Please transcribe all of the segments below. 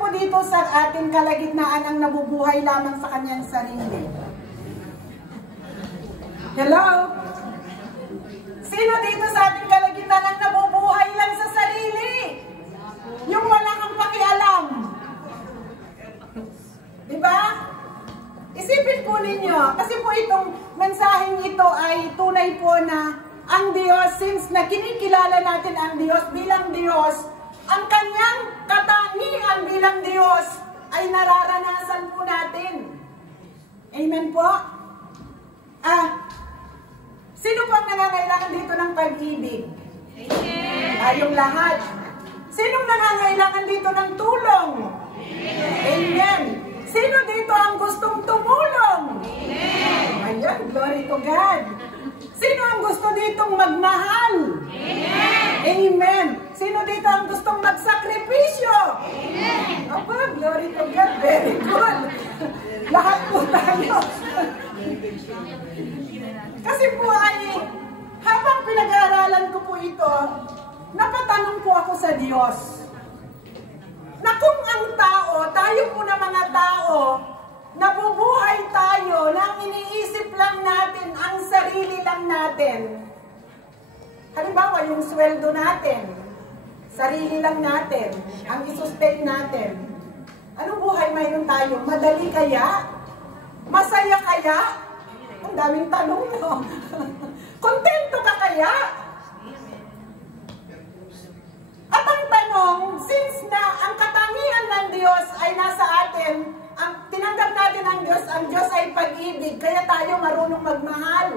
po dito sa ating kalagitnaan ang nabubuhay lamang sa kanyang sarili? Hello? Sino dito sa ating kalagitnaan ang nabubuhay lang sa sarili? Yung wala kang pakialam. Diba? Isipin po ninyo, kasi po itong mensaheng ito ay tunay po na ang Diyos, since na kinikilala natin ang Diyos bilang Diyos, ang kanyang katangian bilang Diyos ay nararanasan po natin. Amen po? Sino po ang nangangailangan dito ng pag-ibig? Tayong lahat. Sinong nangangailangan dito ng tulong? Amen. Sino dito ang gustong tumulong? Ayan, glory to God. Sino ang gusto ditong magmahal? Amen. Sino dito ang gustong magsakripisyo? Opo, glory to God. Very good. Lahat po tayo. Kasi po ay, habang pinag-aaralan ko po ito, napatanong po ako sa Diyos. Na kung ang tao, tayo po na mga tao, nabubuhay tayo nang iniisip lang natin ang sarili lang natin. Halimbawa, yung sweldo natin, sarili lang natin, ang isustain natin. Anong buhay mayroon tayo? Madali kaya? Masaya kaya? Ang daming tanong, no? Kontento ka kaya? At ang tanong, since na ang katangian ng Diyos ay nasa atin, ang tinanggap natin ang Diyos ay pag-ibig, kaya tayo marunong magmahal.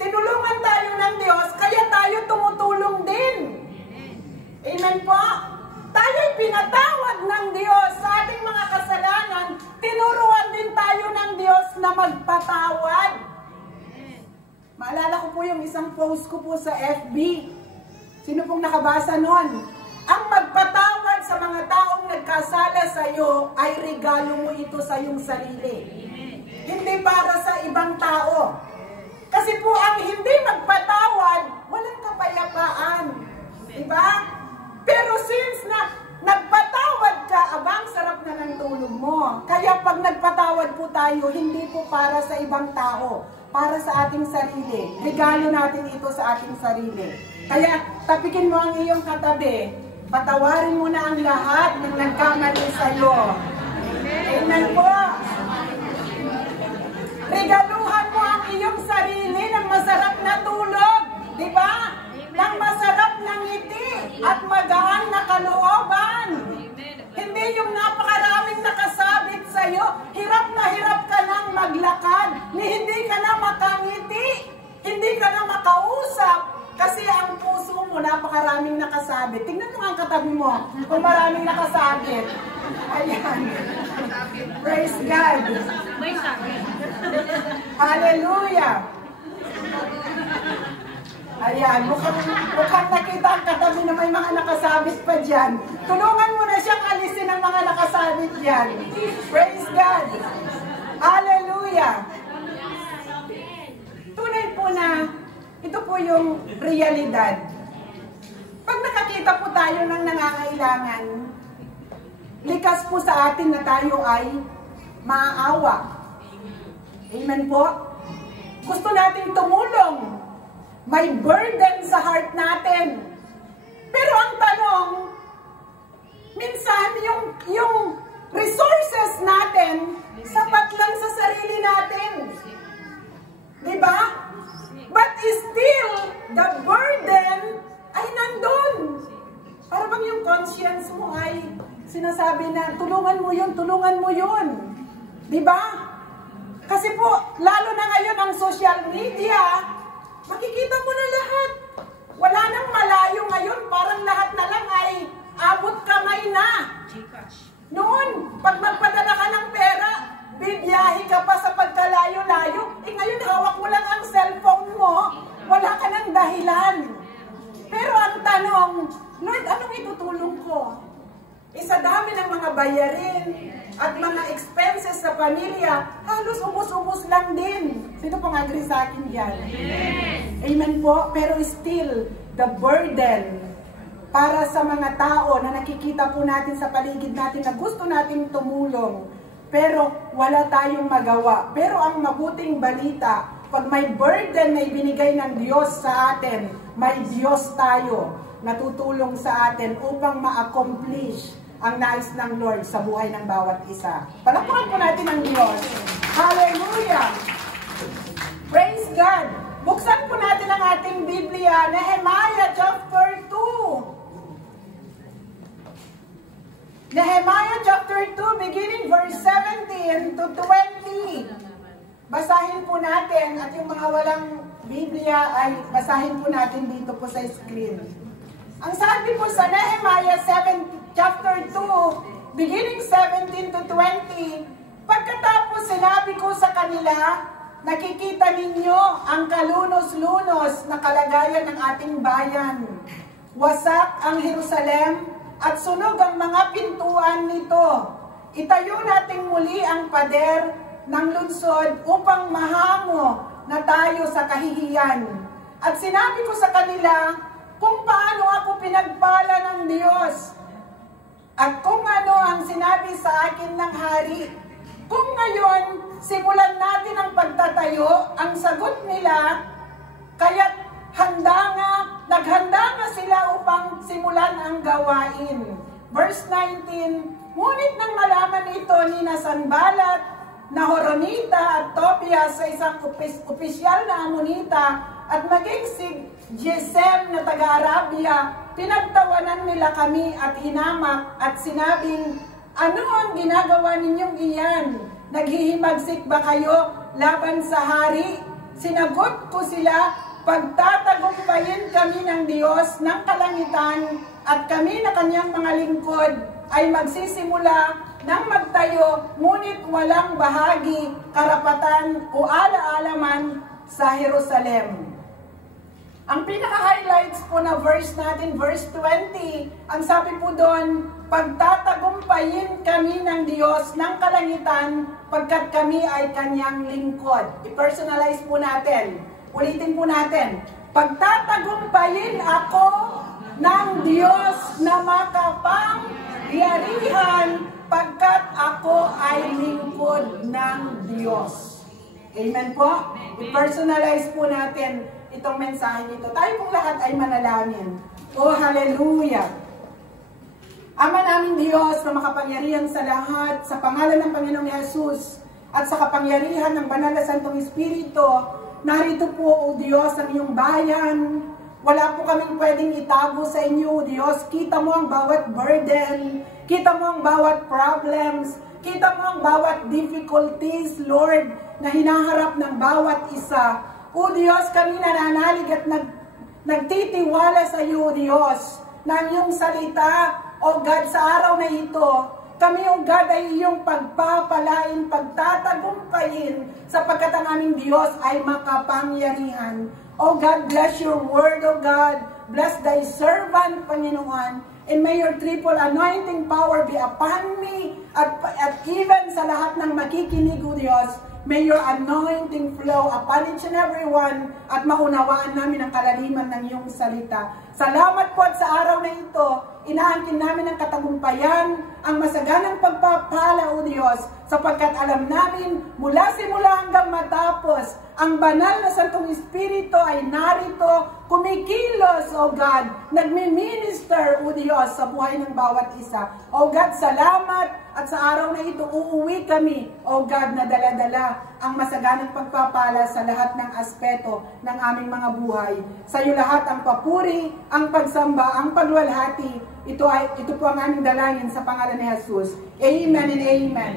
Tinulungan tayo ng Diyos, kaya tayo tumutulong din. Amen po? Tayo'y pinatawad ng Diyos sa ating mga kasalanan, tinuruan din tayo ng Diyos na magpatawad. Maalala ko po yung isang post ko po sa FB. Sino pong nakabasa nun? Ang magpatawad sa mga taong nagkasala sa iyo ay regalo mo ito sa iyong sarili. Hindi para sa ibang tao. Kasi po ang hindi magpatawad, walang kapayapaan. Diba? Pero since na nagpatawad ka, abang sarap na ng tulog mo. Kaya pag nagpatawad po tayo, hindi po para sa ibang tao. Para sa ating sarili. Regalo natin ito sa ating sarili. Kaya tapikin mo ang iyong katabi. Patawarin mo na ang lahat ng nagkamali sa iyo. Amen po. Regaluhan mo ang iyong sarili ng masarap na tulog. Diba? Ng masarap na ngiti at magaan na kalooban. Hindi yung napakaraming nakasabit sa iyo. Hirap ka nang maglakad. Hindi ka na makangiti. Hindi ka na makausap. Kasi ang puso mo, napakaraming nakasabit. Tingnan mo ang katabi mo, kung maraming nakasabit. Ayan. Praise God. Hallelujah. Ayan, mukhang nakita ang katabi na may mga nakasabit pa dyan. Tulungan mo na siyang alisin ang mga nakasabit dyan. Praise God. Hallelujah. Tunay po na ito po yung realidad. Pag nakakita po tayo ng nangangailangan, likas po sa atin na tayo ay maaawa. Amen po? Gusto natin tumulong. May burden sa heart natin. Pero ang tanong, minsan yung resources natin, sapat lang sa sarili natin. Diba? But still, the burden ay nandun. Para bang yung conscience mo ay sinasabi na, tulungan mo yun. Diba? Kasi po, lalo na ngayon ang social media, makikita mo na lahat. Wala nang malayo ngayon, parang lahat na lang ay abot kamay na. Noon, pag magpadala ka ng pera, bibiyahe ka pa sa pagkalayo-layo. Ngayon, hawak mo lang ang cellphone mo, wala ka ng dahilan. Pero ang tanong, Lord, anong itutulong ko? Sa dami ng mga bayarin at mga expenses sa pamilya, halos ubos-ubos lang din. Sino pong agree sa akin yan? Amen po. Pero still, the burden para sa mga tao na nakikita po natin sa paligid natin na gusto nating tumulong, pero wala tayong magawa. Pero ang mabuting balita, pag may burden na ibinigay ng Diyos sa atin, may Diyos tayo na tutulong sa atin upang ma-accomplish ang nais ng Lord sa buhay ng bawat isa. Palakpakan po natin ang Diyos. Hallelujah! Praise God! Buksan po natin ang ating Biblia, Nehemiah chapter 2. Nehemiah chapter 2, beginning verse 17 to 20. Basahin po natin, at yung mga walang Biblia ay basahin po natin dito po sa screen. Ang sabi po sa Nehemiah chapter 2, beginning 17 to 20, pagkatapos sinabi ko sa kanila, nakikita ninyo ang kalunos-lunos na kalagayan ng ating bayan. Wasak ang Jerusalem at sunog ang mga pintuan nito. Itayo nating muli ang pader ng lungsod upang mahango na tayo sa kahihiyan. At sinabi ko sa kanila kung paano ako pinagpala ng Diyos at kung ano ang sinabi sa akin ng hari. Kung ngayon simulan natin ang pagtatayo, ang sagot nila, kaya't naghanda nga sila upang simulan ang gawain. Verse 19, ngunit nang malaman ito ni Sanballat, na Horonita at Tobias sa isang opisyal na Amonita at maging si Gesem na taga-Arabia, pinagtawanan nila kami at hinamak at sinabing, ano ang ginagawa ninyong iyan? Naghihimagsik ba kayo laban sa hari? Sinagot ko sila, pagtatagumpayin kami ng Diyos ng kalangitan at kami na kanyang mga lingkod ay magsisimula nang magtayo, ngunit walang bahagi, karapatan o alaalaman sa Jerusalem. Ang pinaka-highlights po na verse natin, verse 20, ang sabi po doon, pagtatagumpayin kami ng Diyos ng kalangitan pagkat kami ay kanyang lingkod. I-personalize po natin. Ulitin po natin. Pagtatagumpayin ako ng Diyos na makapangyarihan pagkat ako ay lingkod ng Diyos. Amen po? I-personalize po natin itong mensahe nito. Tayo pong lahat ay manalangin. Oh, hallelujah! Ama naming Diyos na makapangyarihan sa lahat, sa pangalan ng Panginoong Hesus, at sa kapangyarihan ng Banal na Santong Espiritu, narito po, O Diyos, ang iyong bayan. Wala po kaming pwedeng itago sa inyo, O Diyos. Kita mo ang bawat burden, kita mo ang bawat problems, kita mo ang bawat difficulties, Lord, na hinaharap ng bawat isa. O Diyos, kami nananalig at nagtitiwala sa iyo, O Diyos, na iyong salita, O God, sa araw na ito, kami, O God, ay iyong pagpapalain, pagtatagumpayin, sapagkat ang aming Diyos ay makapangyarihan. O God, bless your word, O God. Bless thy servant, Panginoon. And may your triple anointing power be upon me at even sa lahat ng makikinig, O Diyos. May your anointing flow upon each and every one at maunawaan namin ang kalaliman ng iyong salita. Salamat po at sa araw na ito, inaangkin namin ang katagumpayan, ang masaganang pagpapala, O Diyos, sapagkat alam namin mula simula hanggang matapos, ang banal na Santong Espiritu ay narito, kumikilos, O God, nagmi-minister, O Diyos, sa buhay ng bawat isa. O God, salamat at sa araw na ito, uuwi kami, O God, na dala-dala ang masaganang pagpapala sa lahat ng aspeto ng aming mga buhay. Sa iyo lahat ang papuri, ang pagsamba, ang pagluwalhati. Ito po ang aming dalangin sa pangalan ni Jesus. Amen and amen.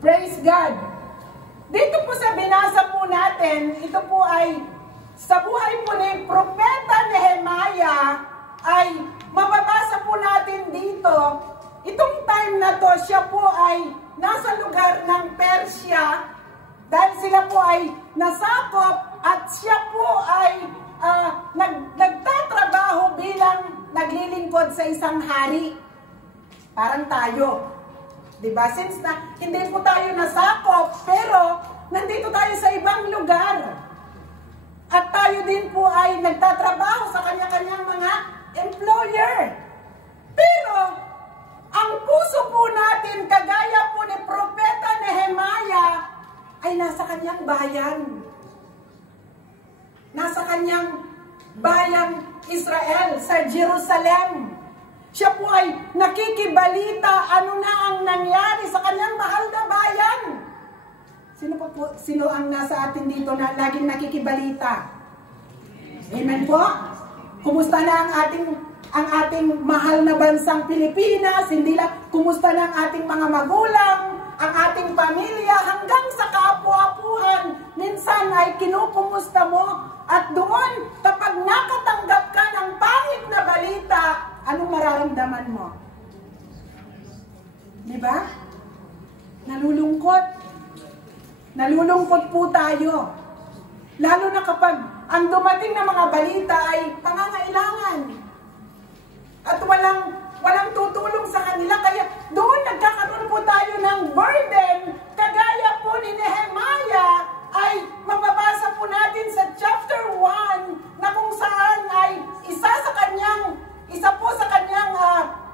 Praise God. Dito po sa binasa po natin, ito po ay sa buhay po ni Propeta Nehemiah, ay mababasa po natin dito, itong time na to, siya po ay nasa lugar ng Persia, dahil sila po ay nasakop at siya po ay nagtatrabaho bilang naglilingkod sa isang hari. Parang tayo. Diba? Since na hindi po tayo nasakop, pero nandito tayo sa ibang lugar. At tayo din po ay nagtatrabaho sa kanya-kanyang mga employer. Pero, ang puso po natin, kagaya po ni Propeta Nehemiah, ay nasa kanyang bayan. Nasa kanyang bayang Israel, sa Jerusalem. Siya po ay nakikibalita ano na ang nangyari sa kanyang mahal na bayan. Sino ang nasa atin dito na laging nakikibalita? Amen po? Kumusta na ang ating mahal na bansang Pilipinas? Hindi lang, kumusta na ang ating mga magulang, ang ating pamilya, hanggang sa kaapu-apuhan. Minsan ay kinukumusta mo. At doon, kapag nakatanggap ka ng pangit na balita, anong mararamdaman mo? Diba? Nalulungkot. Nalulungkot po tayo. Lalo na kapag ang dumating na mga balita ay pangangailangan. At walang tutulong sa kanila. Kaya doon nagkakaroon po tayo ng burden. Kagaya po ni Nehemiah ay mababasa po natin sa chapter 1 na kung saan ay isa po sa kanyang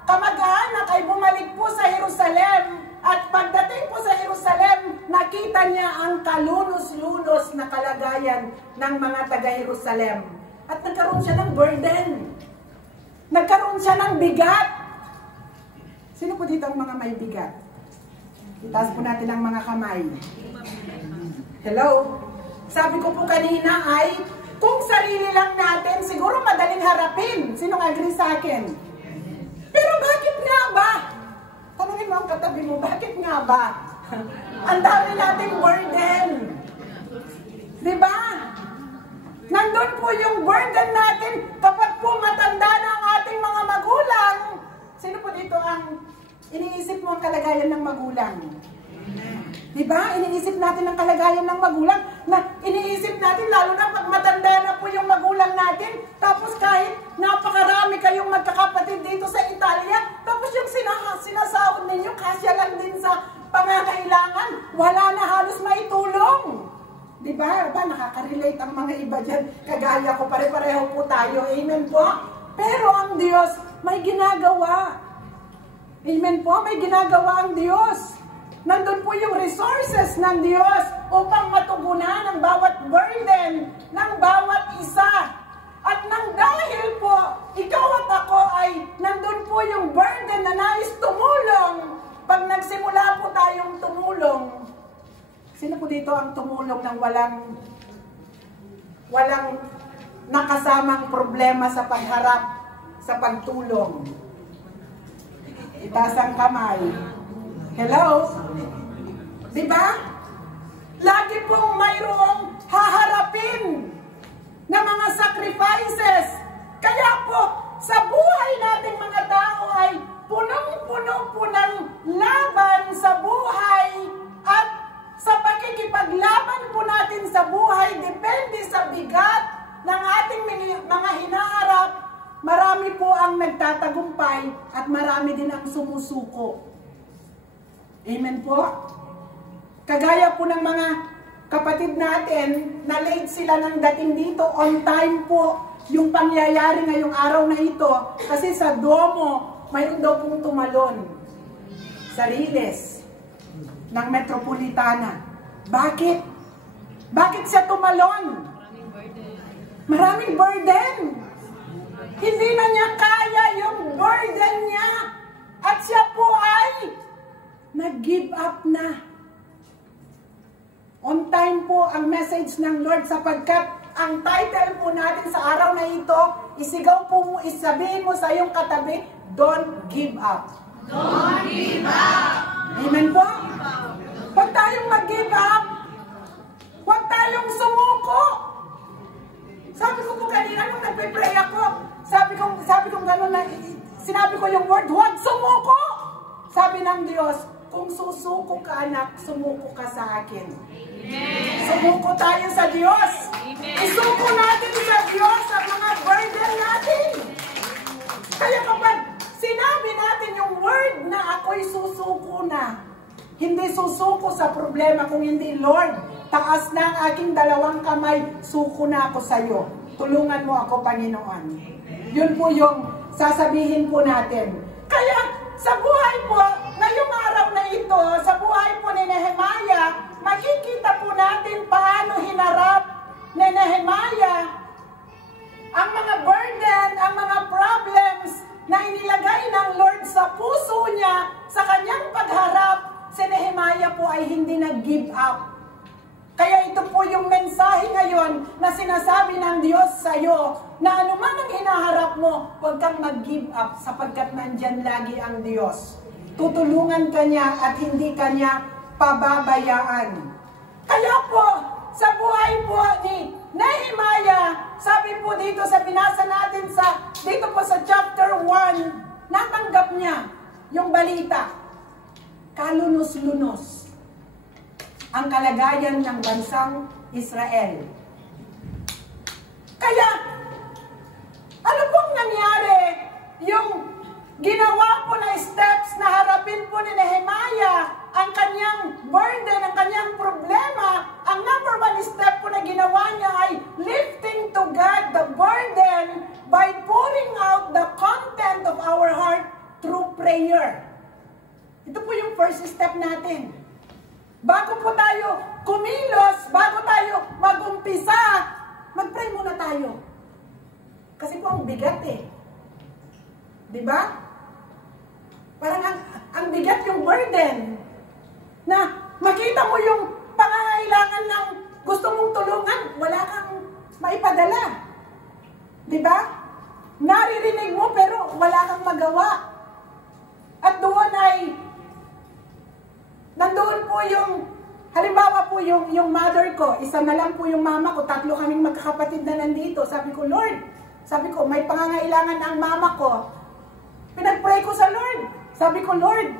kamag-anak ay bumalik po sa Jerusalem. At pagdating po sa Jerusalem, nakita niya ang kalunos-lunos na kalagayan ng mga taga-Jerusalem. At nagkaroon siya ng burden. Nagkaroon siya ng bigat. Sino po dito ang mga may bigat? Itaas po natin ang mga kamay. Hello? Sabi ko po kanina ay, kung sarili lang natin, siguro madaling harapin. Sinong agree sa akin? Pero bakit nga ba? Tanungin mo ang katabi mo, bakit nga ba? Ang dami nating burden. Diba? Nandun po yung burden natin kapag po matanda na ang ating mga magulang. Sino po dito ang iniisip mo ang kalagayan ng magulang? Diba? Iniisip natin ang kalagayan ng magulang. Na iniisip natin, lalo na pag matanda na po yung magulang natin. Tapos kahit napakarami kayong magkakapatid dito sa Italia, tapos yung sinasahod ninyo, kasya lang din sa pangangailangan. Wala na halos maitulong. Diba? Nakaka-relate ang mga iba dyan. Kagaya ko, pare-pareho po tayo. Amen po? Pero ang Diyos, may ginagawa. Amen po? May ginagawa ang Diyos. Nandun po yung resources ng Diyos upang matugunan ang bawat burden ng bawat isa. At nang dahil po, ikaw at ako ay nandun po yung burden na nais tumulong. Pag nagsimula po tayong tumulong, sino po dito ang tumulong ng walang nakasamang problema sa pagharap sa pagtulong? Itaas ang kamay. Hello? Diba? Lagi pong mayroong haharapin na mga sacrifices. Kaya po, sa buhay nating mga tao ay punong-puno po ng laban sa buhay at sa pagkikipaglaban po natin sa buhay, depende sa bigat ng ating mga hinaharap. Marami po ang nagtatagumpay at marami din ang sumusuko. Amen po? Kagaya po ng mga kapatid natin na late sila ng dating dito, on time po yung pangyayari ngayong araw na ito. Kasi sa Duomo, mayroon daw pong tumalon sa Riles ng Metropolitana. Bakit? Bakit siya tumalon? Maraming burden. Hindi na niya kaya yung burden niya. At siya po ay nag-give up na. On time po ang message ng Lord sapagkat ang title po natin sa araw na ito, isigaw po mo, isabihin mo sa iyong katabi, don't give up. Don't give up. Amen po? Huwag tayong mag-give up. Huwag tayong sumuko. Sabi ko po kanina nung nagpe-pray ako, sabi ko gano'n na, sinabi ko yung word, huwag sumuko. Sabi ng Diyos, kung susuko ka anak, sumuko ka sa akin. Amen. Sumuko tayo sa Diyos. Amen. Isuko natin sa Diyos ang mga burden natin. Kaya kapag sinabi natin yung word na ako'y susuko na, hindi susuko sa problema, kung hindi, Lord, taas na ang aking dalawang kamay, suko na ako sa iyo. tulungan mo ako, Panginoon. Yun po yung sasabihin po natin. Kaya sa buhay po, ngayong araw na ito, sa buhay po ni Nehemiah, makikita po natin paano hinarap ni Nehemiah ang mga burden, ang mga problems na inilagay ng Lord sa puso niya, sa kanyang pagharap. Si Nehemiah po ay hindi nag-give up. Kaya ito po yung mensahe ngayon na sinasabi ng Diyos sa iyo, na anuman ang hinaharap mo, huwag kang mag-give up sapagkat nandyan lagi ang Diyos. Tutulungan ka niya at hindi ka niya pababayaan. Kaya po, sa buhay po ni Nehemiah, sabi po dito sa binasa natin dito po sa chapter 1, natanggap niya yung balita. Kalunos-lunos ang kalagayan ng bansang Israel. Kaya, ano pong nangyari? Yung ginawa po na steps na harapin po ni Nehemiah ang kanyang burden, ang kanyang problema. Ang number one step po na ginawa niya ay lifting to God the burden by pouring out the content of our heart through prayer. Ito po yung first step natin. Bago po tayo kumilos, bago tayo mag-umpisa, mag-pray muna tayo. Kasi po ang bigat eh. Diba? Parang ang bigat yung burden. Na makita mo yung pangangailangan ng gusto mong tulungan, wala kang maipadala. Diba? Naririnig mo pero wala kang magawa. At doon ay nandoon po yung, halimbawa po yung mother ko, isa na lang po yung mama ko, 3 kaming magkakapatid na nandito. Sabi ko, Lord, may pangangailangan ang mama ko. Pinag-pray ko sa Lord. Sabi ko, Lord,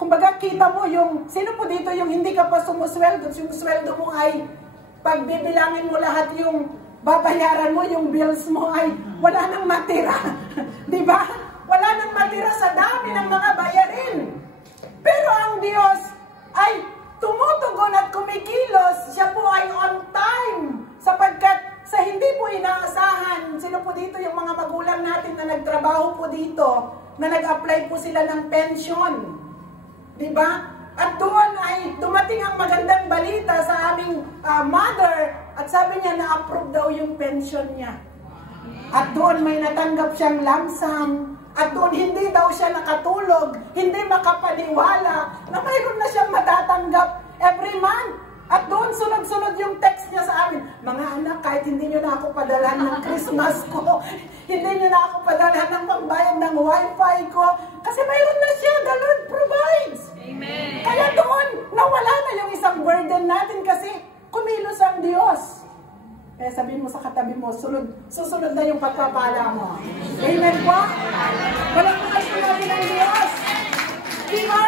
kumbaga kita mo yung, sino po dito yung hindi ka pa sumusweldo, yung sweldo mo ay, pagbibilangin mo lahat yung babayaran mo, yung bills mo ay wala nang matira. Diba? Wala nang matira sa dami ng mga bayarin. Pero ang Diyos ay tumutugon at kumikilos, siya po ay on time, sapagkat sa hindi po inaasahan, sino po dito yung mga magulang natin na nagtrabaho po dito, na nag-apply po sila ng pension, diba? At doon ay dumating ang magandang balita sa aming mother, at sabi niya na-approve daw yung pension niya. At doon may natanggap siyang lump sum. At doon hindi daw siya nakatulog, hindi makapaniwala na mayroon na siyang matatanggap every month. At doon sunod-sunod yung text niya sa amin, mga anak, kahit hindi nyo na ako padalhan ng Christmas ko, hindi nyo na ako padalhan ng pambayad ng wifi ko, kasi mayroon na siya, the Lord provides. Amen. Kaya doon, nawala na yung isang burden natin kasi kumilos ang Diyos. Kaya sabihin mo sa katabi mo, susunod na yung pagpapala mo. Amen po? Walang makasinabi ng Diyos. Diba?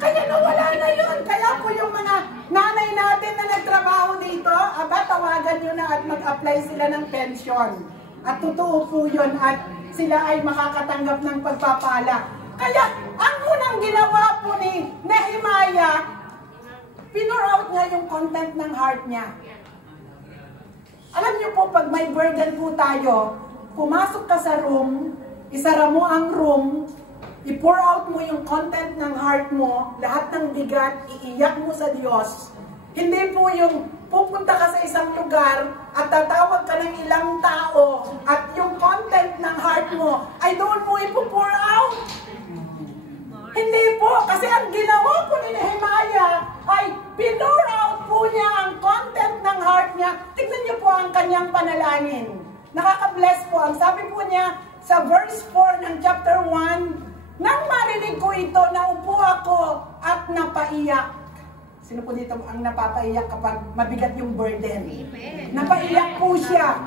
Kaya nawala na yun. Kaya po yung mga nanay natin na nagtrabaho dito, tawagan nyo na at mag-apply sila ng pension. At totoo po yun at sila ay makakatanggap ng pagpapala. Kaya ang unang ginawa po ni Nehemiah, pinur out niya yung content ng heart niya. Alam niyo po, pag may burden po tayo, pumasok ka sa room, isara mo ang room, i-pour out mo yung content ng heart mo, lahat ng bigat, iiyak mo sa Diyos. Hindi po yung pupunta ka sa isang lugar at tatawag ka ng ilang tao at yung content ng heart mo ay doon mo ipo-pour out. Hindi po, kasi ang ginawa po ni Nehemiah ay pinur out po niya ang content ng heart niya. Tignan niyo po ang kanyang panalangin. Nakaka-bless po. Ang sabi po niya sa verse 4 ng chapter 1, nang marinig ko ito, naupo ako at napaiyak. Sino po dito ang napapaiyak kapag mabigat yung burden? Napaiyak po siya.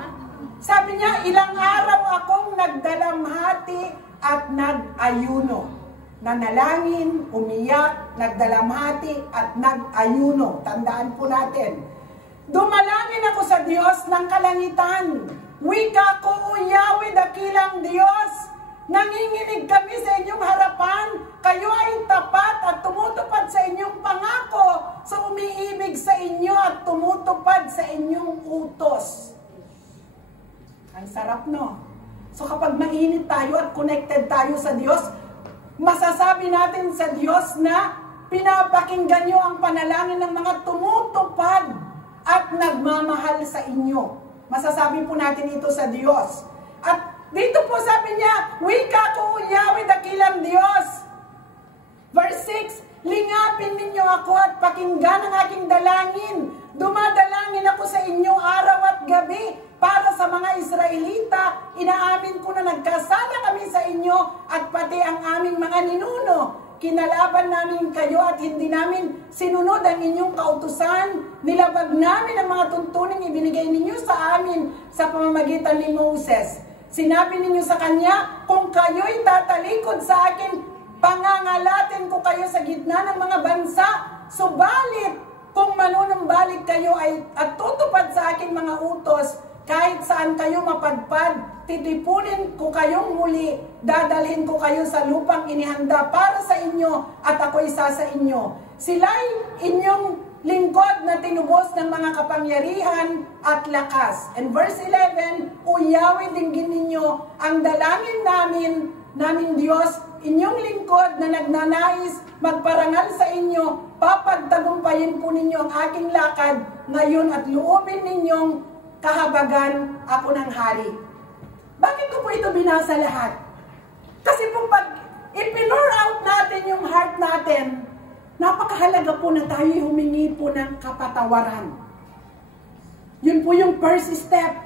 Sabi niya, ilang araw akong nagdalamhati at nag-ayuno. Nanalangin, umiyak, nagdalamhati at nag-ayuno. Tandaan po natin. Dumalangin ako sa Diyos ng kalangitan. Wika ko, O Yahweh, dakilang Diyos. Nanginginig kami sa inyong harapan. Kayo ay tapat at tumutupad sa inyong pangako. Sa umiibig sa inyo at tumutupad sa inyong utos. mainit tayo at connected tayo sa Diyos, masasabi natin sa Diyos na pinapakinggan nyo ang panalangin ng mga tumutupad at nagmamahal sa inyo. Masasabi po natin ito sa Diyos. At dito po sabi niya, wika ko Yahweh dakilang Diyos. Verse 6, lingapin ninyo ako at pakinggan ang aking dalangin. Dumadalangin ako sa inyo araw at gabi para sa mga Israelita. Inaamin ko na nagkasala kami sa inyo at pati ang aming mga ninuno. Kinalaban namin kayo at hindi namin sinunod ang inyong kautusan. Nilabag namin ang mga tuntuning ibinigay ninyo sa amin sa pamamagitan ni Moses. Sinabi ninyo sa kanya, kung kayo'y tatalikod sa akin, pangangalatin ko kayo sa gitna ng mga bansa. Subalit, kung manunumbalik kayo at tutupad sa akin mga utos, kahit saan kayo mapadpad, titipunin ko kayong muli, dadalhin ko kayo sa lupang inihanda para sa inyo at ako'y isa sa inyo. Sila'y inyong lingkod na tinubos ng mga kapangyarihan at lakas. And verse 11, O Yahweh, dinggin ninyo ang dalangin namin Diyos, inyong lingkod na nagnanais magparangal sa inyo, papagtagumpayin po ninyo ang aking lakad ngayon at loobin ninyong kahabagan ako ng hari. Bakit ko po ito binasa lahat? Kasi po pag ipinur out natin yung heart natin, napakahalaga po na tayo humingi po ng kapatawaran. Yun po yung first step.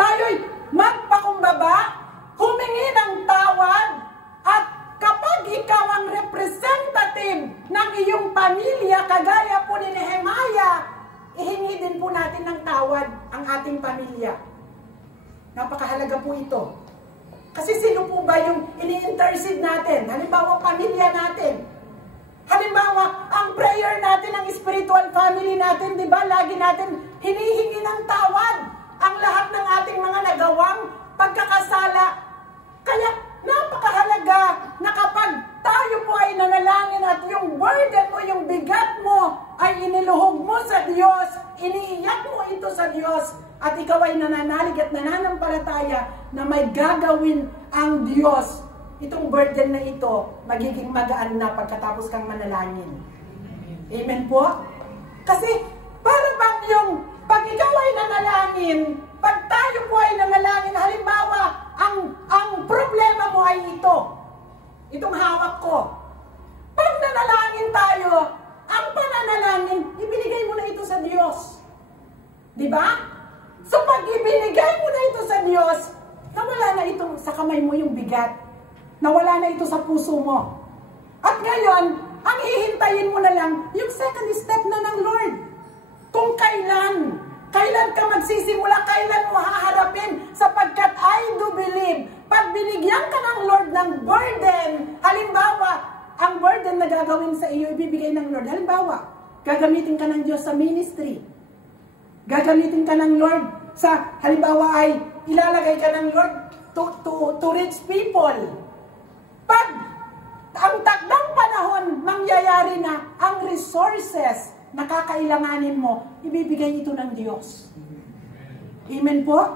Tayo'y magpakumbaba, humingi ng tawad, at kapag ikaw ang representative ng iyong pamilya, kagaya po ni Nehemiah, ihingi din po natin ng tawad ang ating pamilya. Napakahalaga po ito. Kasi sino po ba yung ini-intercede natin? Halimbawa, pamilya natin. Halimbawa, ang prayer natin, ang spiritual family natin, di ba? Lagi natin hinihingi ng tawad ang lahat ng ating mga nagawang pagkakasala. Kaya napakahalaga na kapag tayo po ay nanalangin at yung burden mo, yung bigat mo, ay iniluhog mo sa Diyos, iniiyak mo ito sa Diyos, at ikaw ay nananalig at nananampalataya na may gagawin ang Diyos. Itong burden na ito, magiging magaan na pagkatapos kang manalangin. Amen po? Kasi, para bang yung, pag ikaw ay nanalangin, pag tayo po ay nanalangin, halimbawa, ang problema mo ay ito. Itong hawak ko. Pag nanalangin tayo, ang pananalangin, ibinigay mo na ito sa Diyos. Di ba? So pag ibinigay mo na ito sa Diyos, nawala na ito sa kamay mo yung bigat. Nawala na ito sa puso mo. At ngayon, ang hihintayin mo na lang, yung second step na ng Lord. Kung kailan ka magsisimula, kailan mo haharapin, sapagkat I do believe, pag binigyan ka ng Lord ng burden, halimbawa, ang burden na gagawin sa iyo, ibibigay ng Lord. Halimbawa, gagamitin ka ng Diyos sa ministry. Gagamitin ka ng Lord sa, halimbawa ay, ilalagay ka ng Lord to reach people. Pag ang takdang panahon, mangyayari na ang resources na kakailanganin mo, ibibigay ito ng Diyos. Amen po?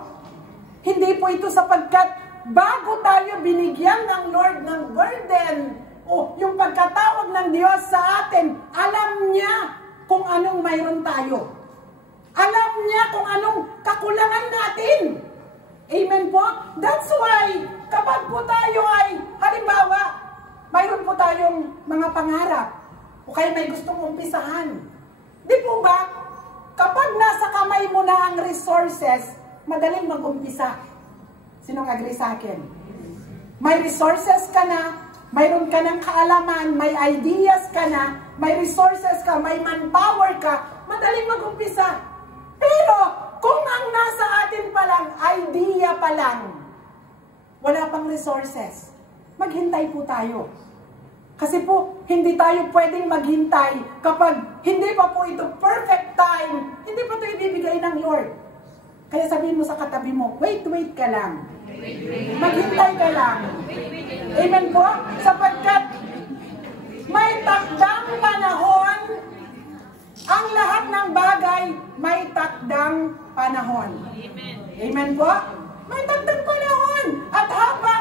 Hindi po ito sapagkat bago tayo binigyan ng Lord ng burden, o yung pagkatawag ng Diyos sa atin, alam niya kung anong mayroon tayo. Alam niya kung anong kakulangan natin. Amen po? That's why, kapag po tayo ay, halimbawa, mayroon po tayong mga pangarap, o kaya may gustong umpisahan. Di po ba, kapag nasa kamay mo na ang resources, madaling mag-umpisa. Sinong agree sa akin? May resources ka na, mayroon ka ng kaalaman, may ideas ka na, may resources ka, may manpower ka, madaling mag-umpisa. Pero, kung ang nasa atin pa lang, idea pa lang, wala pang resources, maghintay po tayo. Kasi po, hindi tayo pwedeng maghintay kapag hindi pa po ito perfect time, hindi pa ito ibibigay ng Lord. Kaya sabihin mo sa katabi mo, wait ka lang. Maghintay ka lang. Amen po? Sapagkat may takdang panahon, ang lahat ng bagay may takdang panahon. Amen po? May takdang panahon. At habang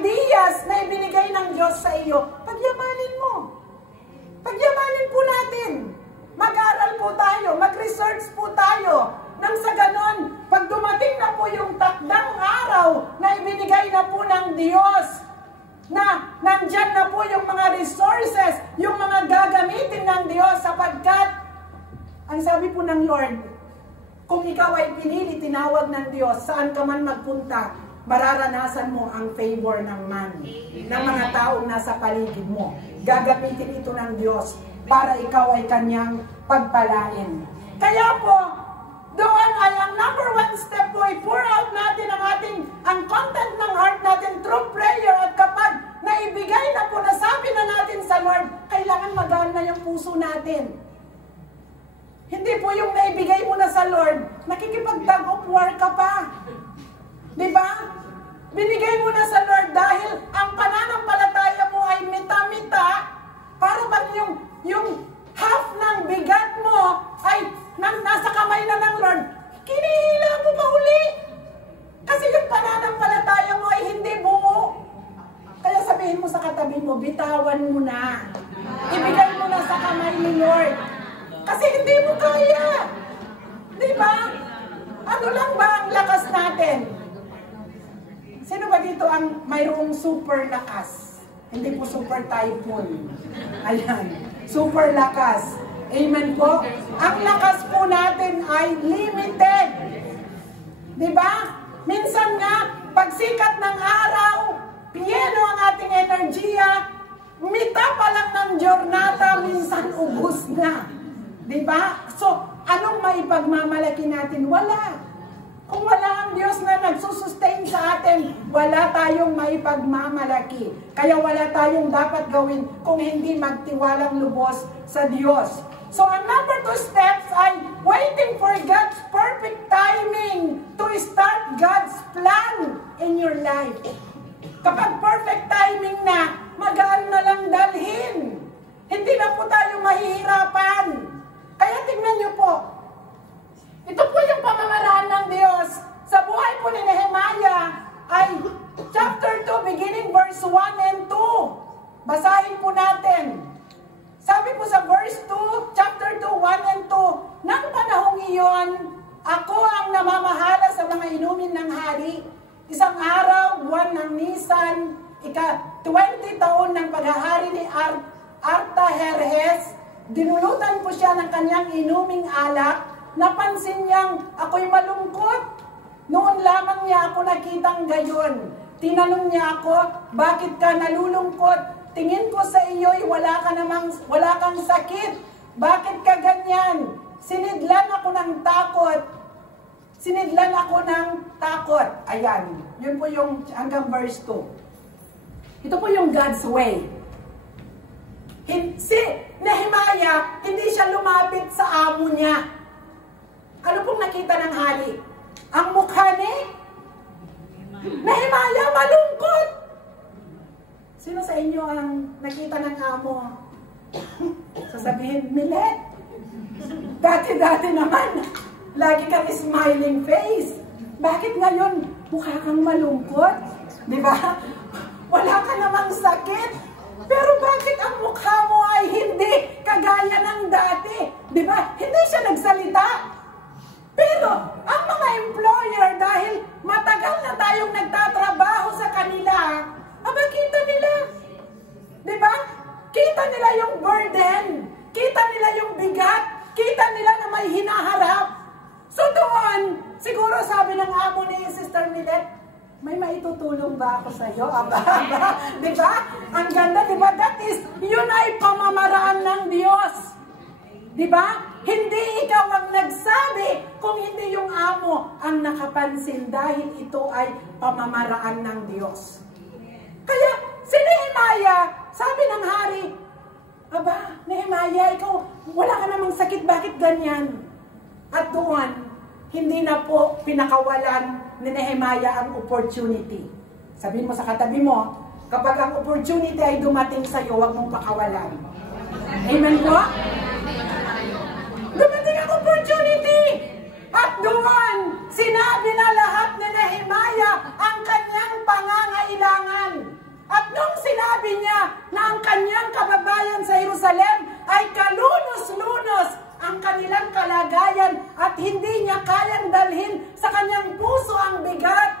ideas na ibinigay ng Diyos sa iyo, pagyamanin mo. Pagyamanin po natin. Mag-aral po tayo, mag-research po tayo. Nang sa ganon, pag dumating na po yung takdang araw na ibinigay na po ng Diyos, na nandyan na po yung mga resources, yung mga gagamitin ng Diyos sapagkat, ang sabi po ng Lord, kung ikaw ay pinili, tinawag ng Diyos, saan ka man magpunta, mararanasan mo ang favor ng man, ng mga taong nasa paligid mo. Gagamitin ito ng Diyos para ikaw ay kanyang pagpalain. Kaya po, doon ay ang number one step po, i-pour out natin ang content ng heart natin through prayer. At kapag naibigay na po, nasabi na natin sa Lord, kailangan magaan na yung puso natin. Hindi po yung naibigay mo na sa Lord, nakikipag-tug of war ka pa. Diba? Binigay mo na sa Lord dahil ang pananampalataya mo ay mita-mita, para ba yung half ng bigat mo ay nasa kamay na ng Lord, kinihila mo pa uli. Kasi yung pananampalataya mo ay hindi buo. Kaya sabihin mo sa katabi mo, bitawan mo na. Ibigay mo na sa kamay ni Lord. Kasi hindi mo kaya. Diba? Ano lang ba ang lakas natin? Sino ba dito ang mayroong super lakas? Hindi po super typhoon. Ayan. Super lakas. Amen po? Ang lakas po natin ay limited. Diba? Minsan nga, pagsikat ng araw, pieno ang ating enerhiya, mita pa lang ng jornada, minsan ubus na. Diba? So, anong maipagmamalaki natin? Wala. Kung wala ang Diyos na nagsusustain sa atin, wala tayong maipagmamalaki. Kaya wala tayong dapat gawin kung hindi magtiwalang lubos sa Diyos. So, ang number 2 steps ay waiting for God's perfect timing to start God's plan in your life. Kapag perfect timing na, magaan na lang dalhin. Hindi na po tayo mahihirapan. Kaya tingnan niyo po, ito po yung pamamaraan ng Diyos. Sa buhay po ni Nehemiah ay chapter 2, beginning verse 1 and 2. Basahin po natin. Sabi po sa verse 2, chapter 2, 1 and 2, nang panahong iyon, ako ang namamahala sa mga inumin ng hari. Isang araw, buwan ng Nisan, 20 taon ng paghahari ni Artaherjes, dinulutan ko siya ng kanyang inuming alak. Napansin niyang ako'y malungkot. Noon lamang niya ako nakitang gayon. Tinanong niya ako, bakit ka nalulungkot? Tingin ko sa iyo'y wala kang sakit. Bakit ka ganyan? Sinidlan ako ng takot. Sinidlan ako ng takot. Ayan. Yun po yung hanggang verse 2. Ito po yung God's way. Si Nehemiah, hindi siya lumapit sa amo niya. Ano pong nakita ng hari? Ang mukha ni Nehemiah malungkot. Sino sa inyo ang nakita ng amo? Sasabihin, Milet. Dati-dati naman, lagi kang smiling face. Bakit ngayon, mukha kang malungkot? Di ba? Wala ka namang sakit. Pero bakit ang mukha mo ay hindi kagaya ng dati? Di ba? Hindi siya nagsalita. Pero, ang mga employer, dahil matagal na tayong nagtatrabaho sa kanila, kita nila. Diba? Kita nila yung burden. Kita nila yung bigat. Kita nila na may hinaharap. So doon, siguro sabi ng amo ni Sister Milet, may maitutulong ba ako sa iyo? Diba? Ang ganda, diba? That is, yun ay pamamaraan ng Diyos. Diba? Hindi ikaw ang nagsabi kung hindi yung amo ang nakapansin dahil ito ay pamamaraan ng Diyos. Kaya si Nehemiah, sabi ng hari, aba, Nehemiah, ikaw wala ka namang sakit, bakit ganyan? At doon, hindi na po pinakawalan ni Nehemiah ang opportunity. Sabihin mo sa katabi mo, kapag ang opportunity ay dumating sa iyo, huwag mong pakawalan. Amen po? Dumating ang opportunity. At doon, sinabi na lahat ni Nehemiah ang kanyang pangangailangan. sinabi niya na ang kanyang kababayan sa Jerusalem ay kalunos-lunos ang kanilang kalagayan at hindi niya kayang dalhin sa kanyang puso ang bigat.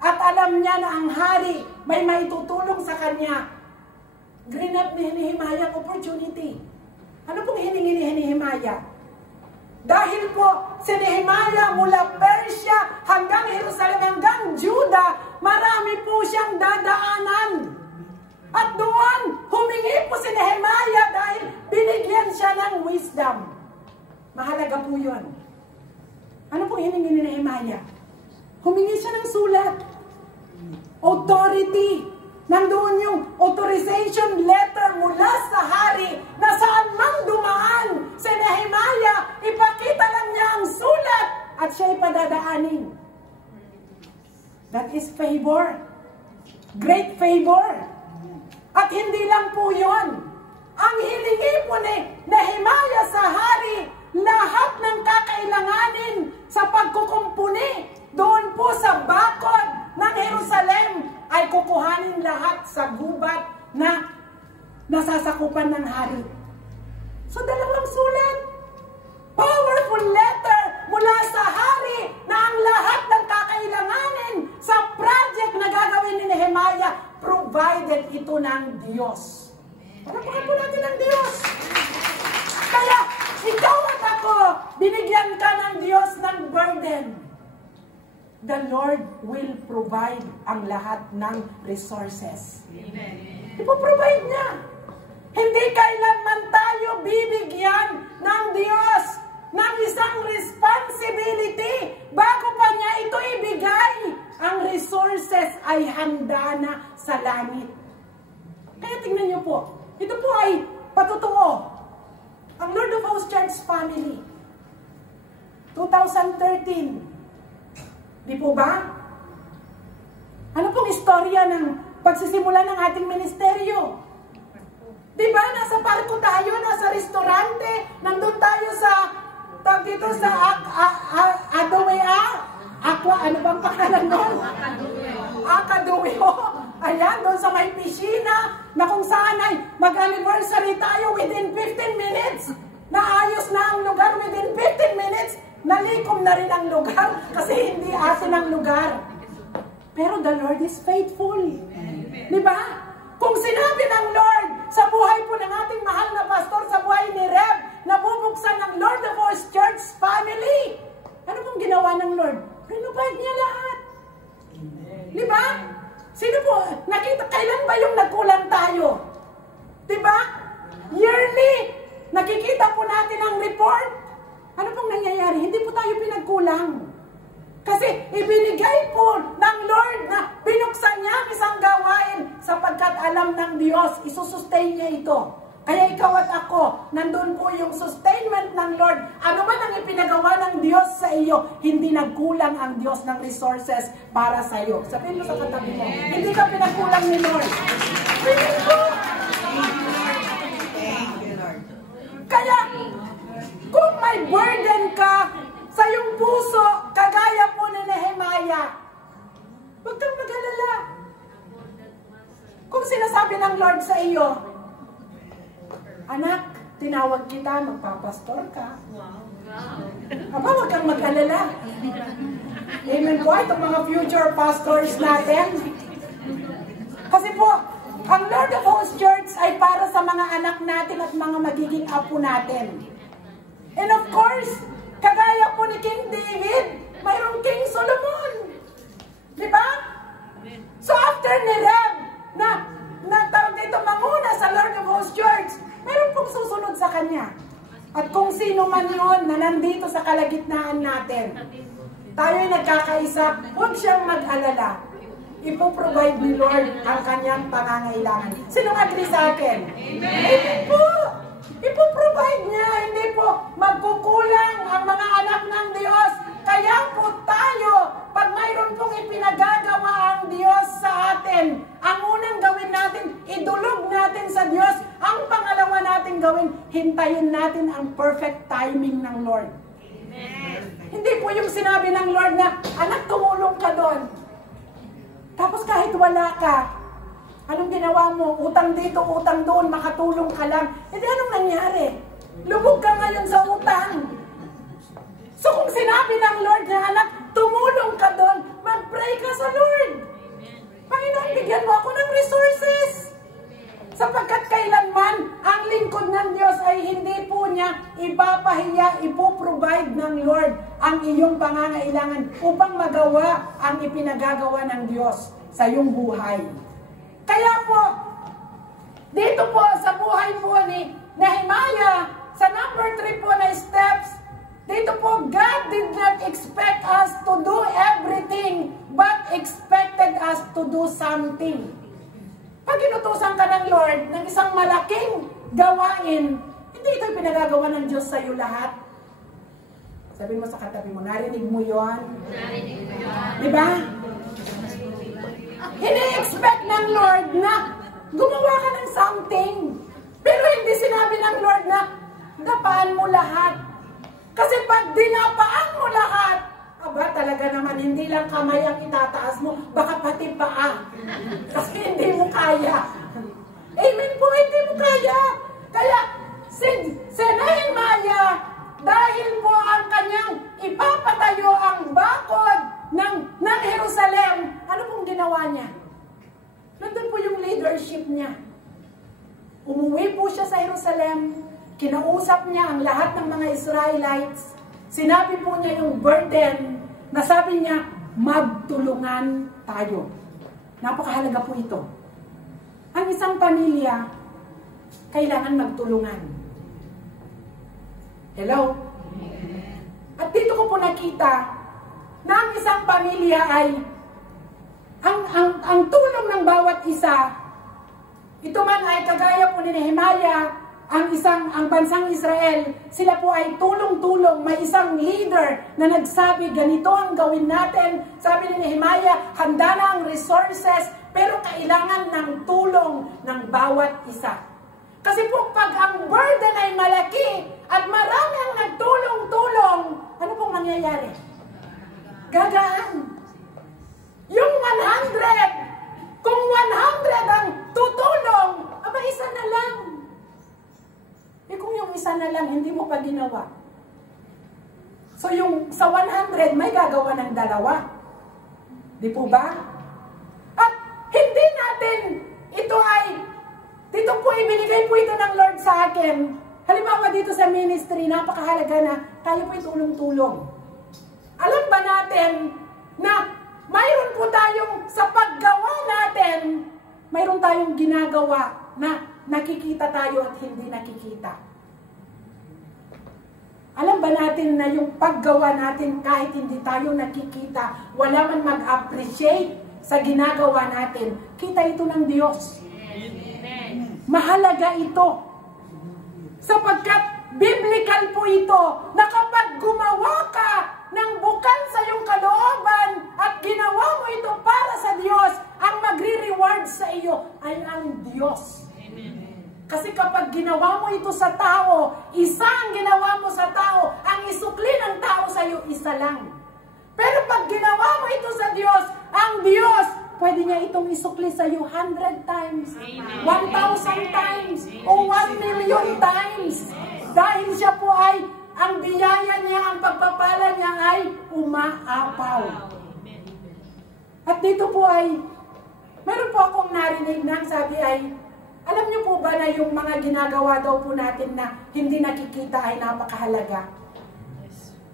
At alam niya na ang hari may maitutulong sa kanya. Green up ni Nehemiah opportunity. Ano pong hiningi ni Nehemiah? Dahil po si Nehemiah mula Persia hanggang Jerusalem hanggang Juda, marami po siyang dadaanan. At doon, humingi po si Nehemiah dahil binigyan siya ng wisdom. Mahalaga po yun. Ano pong hiningi ni Nehemiah? Humingi siya ng sulat. Authority. Nandoon yung authorization letter mula sa hari na saan mang dumaan si Nehemiah, ipakita lang niya ang sulat at siya ipadadaanin. That is favor. Great favor. At hindi lang po yun. Ang hilingi po ni Nehemiah sa hari, lahat ng kakailanganin sa pagkukumpuni doon po sa bakod ng Jerusalem ay kukuhanin lahat sa gubat na nasasakupan ng hari. So dalawang sulat. Powerful letter mula sa hari na ang lahat ng kakailanganin sa project na gagawin ni Nehemiah, provided ito ng Diyos. Panapakan po natin ng Diyos. Kaya ikaw at ako, binigyan ka ng Diyos ng burden. The Lord will provide ang lahat ng resources. Amen. Ipoprovide niya. Hindi kailanman tayo bibigyan ng Diyos ng isang responsibility bago pa niya ito ibigay. Ang resources ay handa na sa langit. Kaya tingnan niyo po, ito po ay patotoo. Ang Lord of Hosts Church family, 2013, di po ba? Ano pong istorya ng pagsisimula ng ating ministeryo? Di ba? Nasa parko tayo, nasa restaurante, nandun tayo sa, dito sa Adowea, ano bang pangalan nun? Akadoweo. Ayan, doon sa may piscina, na kung saan ay mag-anniversary tayo within 15 minutes. Naayos na ang lugar within 15 minutes. Nalikom na rin ang lugar kasi hindi atin ang lugar. Pero the Lord is faithful. Di ba? Kung sinabi ng Lord sa buhay po ng ating mahal na pastor, sa buhay ni Reb, na bubuksan ng Lord of Hosts Church family, ano pong ginawa ng Lord? Renovate niya lahat. Di ba? Sino po? Nakita, kailan ba yung nagkulang tayo? Di ba? Yearly, nakikita po natin ang report. Ano pong nangyayari? Hindi po tayo pinagkulang. Kasi ibinigay po ng Lord na binuksan niya ang isang gawain sapagkat alam ng Diyos, isusustain niya ito. Kaya ikaw at ako, nandun po yung sustainment ng Lord. Ano man ang ipinagawa ng Diyos sa iyo, hindi nagkulang ang Diyos ng resources para sa iyo. Sabihin mo sa katabi mo, hindi ka pinagkulang ni Lord. Hindi po. Kaya, kung may burden ka sa iyong puso, kagaya po ni Nehemiah, huwag kang mag-alala. Kung sinasabi ng Lord sa iyo, anak, tinawag kita, magpapastor ka. Aba, huwag kang mag-alala. Amen po, itong mga future pastors natin. Kasi po, ang Lord of Hosts Church ay para sa mga anak natin at mga magiging apo natin. And of course, kagaya po ni King David, mayroong King Solomon. Di ba? So after ni Reb, na tawag dito manguna sa Lord of Hosts Church, mayroon pong susunod sa kanya. At kung sino man yun na nandito sa kalagitnaan natin, tayo'y nagkakaisa, huwag siyang mag-alala. Ipoprovide ni Lord ang kanyang pangangailangan. Sinong agree sa akin? Amen! Amen po! Ipoprovide niya, hindi po magkukulang ang mga anak ng Diyos. Kaya po tayo, pag mayroon pong ipinagagawa ang Diyos sa atin, ang unang gawin natin, idulog natin sa Diyos. Ang pangalawa natin gawin, hintayin natin ang perfect timing ng Lord. Amen. Hindi po yung sinabi ng Lord na, anak, tumulong ka doon. Tapos kahit wala ka, anong ginawa mo? Utang dito, utang doon, makatulong ka lang. E di anong nangyari? Lubog ka ngayon sa utang. So kung sinabi ng Lord na anak, tumulong ka doon, mag-pray ka sa Lord. Panginoon, bigyan mo ako ng resources. Sapagkat kailanman ang lingkod ng Diyos ay hindi po niya ipapahiya, ipoprovide ng Lord ang iyong pangangailangan upang magawa ang ipinagagawa ng Diyos sa iyong buhay. Kaya po, dito po sa buhay po ni Nehemiah, sa number 3 po na steps, dito po, God did not expect us to do everything, but expected us to do something. Pag inutusan ka ng Lord ng isang malaking gawain, hindi ito pinagagawa ng Diyos sa iyo lahat. Sabi mo sa katabi mo, narinig mo yon? Narinig mo yun. Diba? Ini-expect ng Lord na gumawa ka ng something. Pero hindi sinabi ng Lord na dapaan mo lahat. Kasi pag dinapaan mo lahat, aba talaga naman, hindi lang kamay ang itataas mo, baka pati paa. Kasi hindi mo kaya. Amen po, hindi mo kaya. Kaya, si Nehemiah, dahil po ang kanyang ipapatayo ang bakod ng Jerusalem, ano pong ginawa niya? Nandun po yung leadership niya. Umuwi po siya sa Jerusalem, kinausap niya ang lahat ng mga Israelites, sinabi po niya yung burden, na sabi niya, magtulungan tayo. Napakahalaga po ito. Ang isang pamilya, kailangan magtulungan. Hello? At dito ko po nakita, na ang isang pamilya ay, ang tulong ng bawat isa, ito man ay kagaya po ni Nehemiah, ang bansang Israel, sila po ay tulong-tulong. May isang leader na nagsabi, ganito ang gawin natin. Sabi ni Nehemiah, handa na ang resources, pero kailangan ng tulong ng bawat isa. Kasi po pag ang burden ay malaki at marami ang nagtulong-tulong, ano pong mangyayari? Gagaan. Yung 100, kung 100 ang tutulong, aba isa na lang. Eh kung yung isa na lang, hindi mo pa ginawa. So yung sa 100, may gagawa ng dalawa. Di po ba? At hindi natin, dito po ibinigay po ito ng Lord sa akin. Halimbawa dito sa ministry, napakahalaga na tayo po itulong-tulong. Alam ba natin na mayroon po tayong, sa paggawa natin, mayroon tayong ginagawa na nakikita tayo at hindi nakikita. Alam ba natin na yung paggawa natin kahit hindi tayo nakikita, wala man mag-appreciate sa ginagawa natin, kita ito ng Diyos. Amen. Mahalaga ito. Sapagkat biblical po ito na kapag gumawa ka ng bukal sa iyong kalooban at ginawa mo ito para sa Diyos, ang magre-reward sa iyo ay ang Diyos. Kasi kapag ginawa mo ito sa tao, isa ang ginawa mo sa tao, ang isukli ng tao sa iyo, isa lang. Pero pag ginawa mo ito sa Diyos, ang Diyos, pwede niya itong isukli sa iyo 100 times, 1,000 times, o 1 million times. Dahil siya po ay, ang biyaya niya, ang pagpapala niya ay umaapaw. At dito po ay, meron po akong narinig na sabi ay, alam niyo po ba na yung mga ginagawa daw po natin na hindi nakikita ay napakahalaga?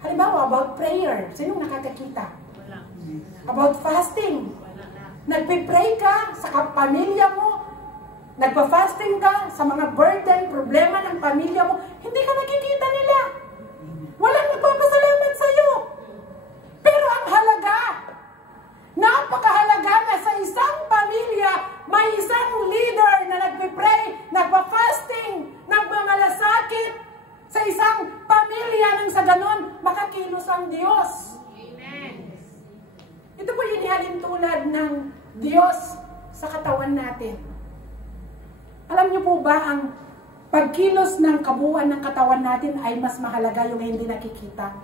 Halimbawa, about prayer. Sinong nakakakita? About fasting. Nagpipray ka sa pamilya mo. Nagpa-fasting ka sa mga burden, problema ng pamilya mo. Hindi ka nakikita nila. Walang nagpapasalamat sa iyo. Pero ang halaga, napakahalaga na sa isang pamilya, may isang leader na nagpipray, nagpa-fasting, nagmamalasakit sa isang pamilya nang sa ganon, makakilos ang Diyos. Amen. Ito po yung ihalintulad ng Diyos sa katawan natin. Alam niyo po ba ang pagkilos ng kabuuan ng katawan natin ay mas mahalaga yung hindi nakikita?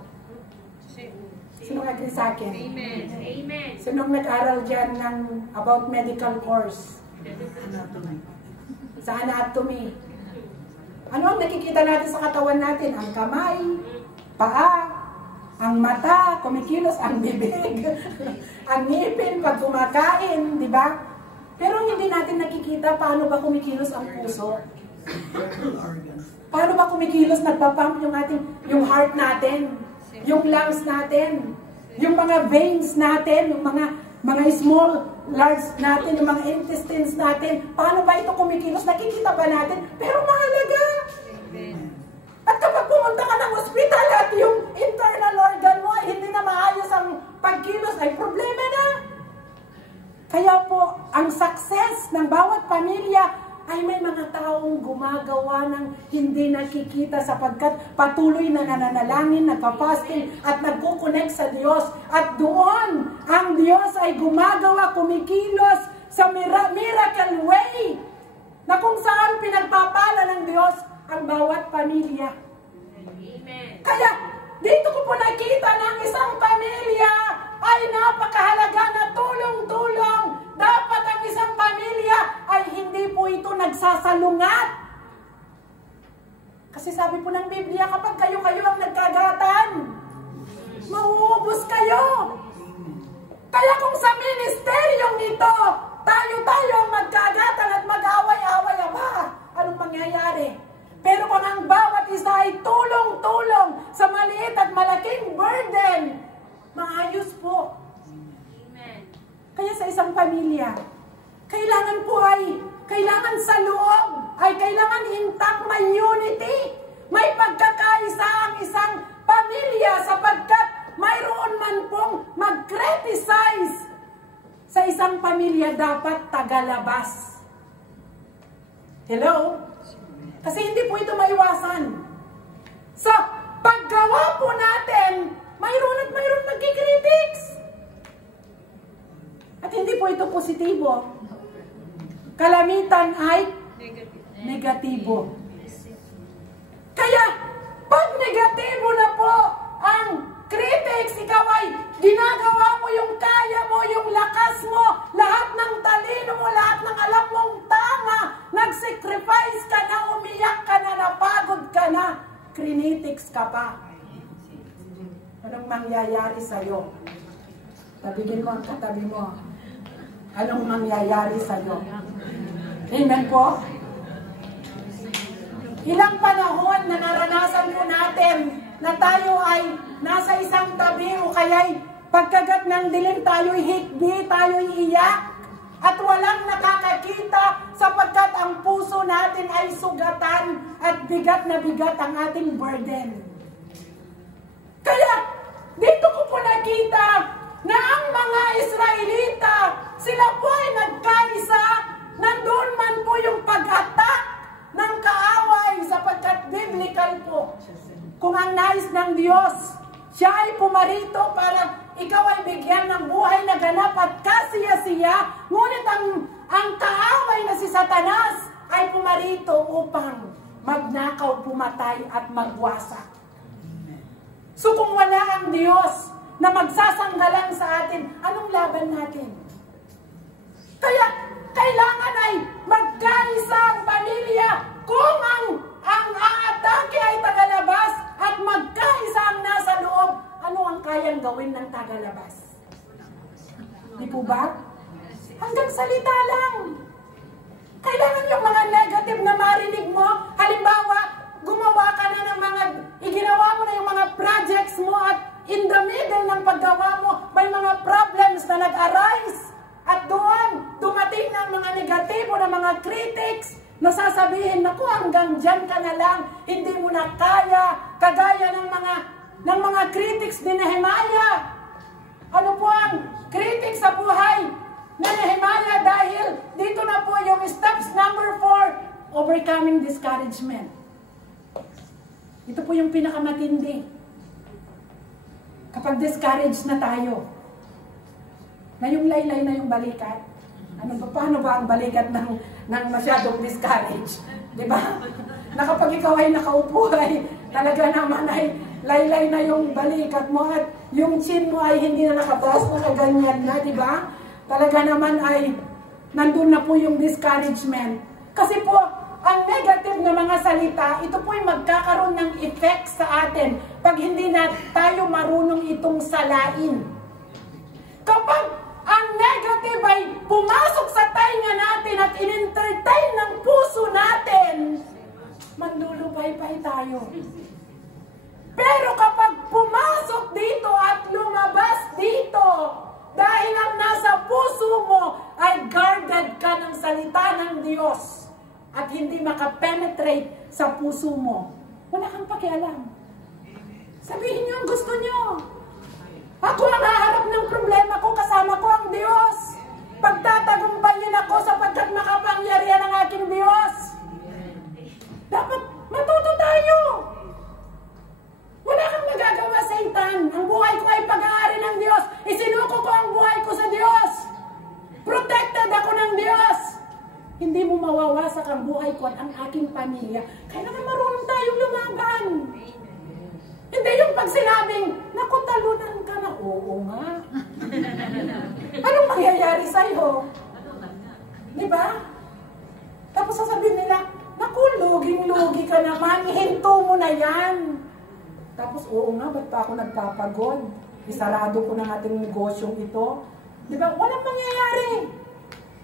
Sino agree sa akin? Amen. Amen. Sinong nag-aral dyan ng about medical course? Sa anatomy. Ano ang nakikita natin sa katawan natin? Ang kamay, paa, ang mata, kumikilos, ang bibig, ang ngipin pag kumakain, di ba? Pero hindi natin nakikita paano ba kumikilos ang puso. Paano ba kumikilos, nagpapump yung heart natin, yung lungs natin, yung mga veins natin, yung mga small, large natin, yung mga intestines natin. Paano ba ito kumikilos? Nakikita ba natin? Pero mahalaga. At kapag pumunta ka ng ospital at yung internal organ mo ay hindi na maayos ang pagkilos, ay problema na. Kaya po, ang success ng bawat pamilya ay may mga taong gumagawa ng hindi nakikita sapagkat patuloy na nananalangin, nagpa-fasting at nagkukonek sa Diyos. At doon, ang Diyos ay gumagawa, kumikilos sa miracle way na kung saan pinagpapala ng Diyos ang bawat pamilya. Amen. Kaya, dito ko po nakita ng isang pamilya ay napakahalaga na tulong-tulong. Dapat ang isang pamilya ay hindi po ito nagsasalungat. Kasi sabi po ng Biblia, kapag kayo-kayo ang nagkagatan, mauubos kayo. Kaya kung sa ministeryong ito, tayo-tayo ang magkagatan at mag-away-away, anong mangyayari? Pero kung ang bawat isa ay tulong-tulong sa maliit at malaking burden, maayos po. Amen. Kaya sa isang pamilya, kailangan sa loob, kailangan intact, may unity, may pagkakaisa ang isang pamilya sapagkat mayroon man pong mag-criticize sa isang pamilya, dapat tagalabas. Hello? Kasi hindi po ito maiwasan. Sa paggawa po natin, mayroon at mayroon magkikritics. At hindi po ito positibo. Kalamitan ay negatibo. Kaya, pag negatibo na po ang critics, ikaw ay ginagawa mo yung kaya mo, yung lakas mo, lahat ng talino mo, lahat ng alam mong tama, nag-sacrifice ka na, umiyak ka na, napagod ka na, critics ka pa. Anong mangyayari sa'yo? Tabigin mo ang katabi mo. Anong mangyayari sa'yo? Amen po? Ilang panahon na naranasan po natin na tayo ay nasa isang tabi o kaya'y pagkagat ng dilim tayo'y hikbi, tayo'y iyak at walang nakakakita sapagkat ang puso natin ay sugatan at bigat na bigat ang ating burden. Kaya dito ko po nakita na ang mga Israelita, sila po ay nagkaisa, nandun man po yung pag-attack ng kaaway sapagkat biblical po. Kung ang nais ng Diyos, siya ay pumarito para ikaw ay bigyan ng buhay na ganap at kasiya-siya, ngunit ang kaaway na si Satanas ay pumarito upang magnakaw, pumatay at magwasak. So kung wala ang Diyos na magsasanggalang sa atin, anong laban natin? Kaya kailangan ay magkaisa ang pamilya kung ang aatake ay tagalabas at magkaisa ang nasa loob. Ano ang kayang gawin ng tagalabas? Di po ba? Hanggang salita lang. Kailangan yung mga negative na marinig mo. Halimbawa, gumawa ka na ng iginawa mo na yung mga projects mo at in the middle ng paggawa mo, may mga problems na nag-arise. At doon, dumating ng mga negatibo na mga critics na sasabihin, naku, hanggang dyan ka na lang, hindi mo na kaya, kagaya ng mga critics ni Nehemiah. Ano po ang critics sa buhay ni Nehemiah? Dahil dito na po yung steps number 4, overcoming discouragement. Ito po yung pinakamatindi. Kapag discouraged na tayo, na yung laylay na yung balikat, paano ba ang balikat ng masyadong discouraged? Diba? Na kapag ikaw ay nakaupo ay talaga naman ay laylay na yung balikat mo at yung chin mo ay hindi na nakataas, nakaganyan na, diba? Talaga naman ay nandun na po yung discouragement. Kasi po, ang negative na mga salita, ito po ay magkakaroon ng effect sa atin pag hindi na tayo marunong itong salain. Kapag ang negative ay pumasok sa tainga natin at in-entertain ng puso natin, manlulubay-bay tayo. Pero kapag pumasok dito at lumabas dito, dahil ang nasa puso mo ay guarded ka ng salita ng Diyos at hindi makapenetrate sa puso mo, wala kang pakialam. Sabihin niyo ang gusto niyo. Ako ang haharap ng problema ko, kasama ko ang Diyos. Pagtatagumpayin ako sapagkat makapangyarihan ang aking Diyos. Dapat matuto tayo. Wala kang magagawa, Satan. Ang buhay ko ay pag-aari ng Diyos. Isinuko ko ang buhay ko sa Diyos. Protected ako ng Diyos. Hindi mo mawawasak ang buhay ko at ang aking pamilya. Kailangan marunong tayong lumaban. Hindi yung pag sinabing, naku, talunan ka na. Oo nga. Anong mangyayari sa'yo? Diba? Tapos sasabihin nila, naku, luging-lugi ka naman. Ihinto mo na yan. Tapos, oo nga, ba't pa ako nagpapagod? Isarado ko ng ating negosyong ito. Diba? Walang mangyayari.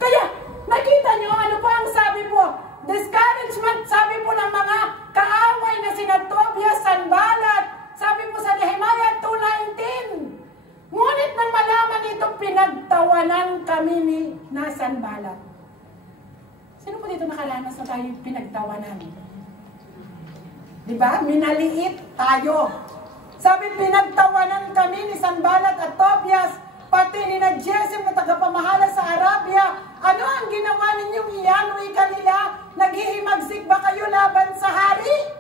Kaya, nakita nyo, ano pa ang sabi po? Discouragement, sabi po ng mga kaaway na sina Tobias, Sanballat, sabi po sa Nehemiah 2:19. Ngunit nang malaman ito, pinagtawanan kami ni Sanballat. Sino po dito nakaranas na tayo pinagtawanan? Diba? Minaliit tayo. Sabi, pinagtawanan kami ni Sanballat at Tobias, pati ni Gesem na tagapamahala sa Arabia. Ano ang ginawa ninyong iyan? Wika nila, naghihimagsik ba kayo laban sa hari?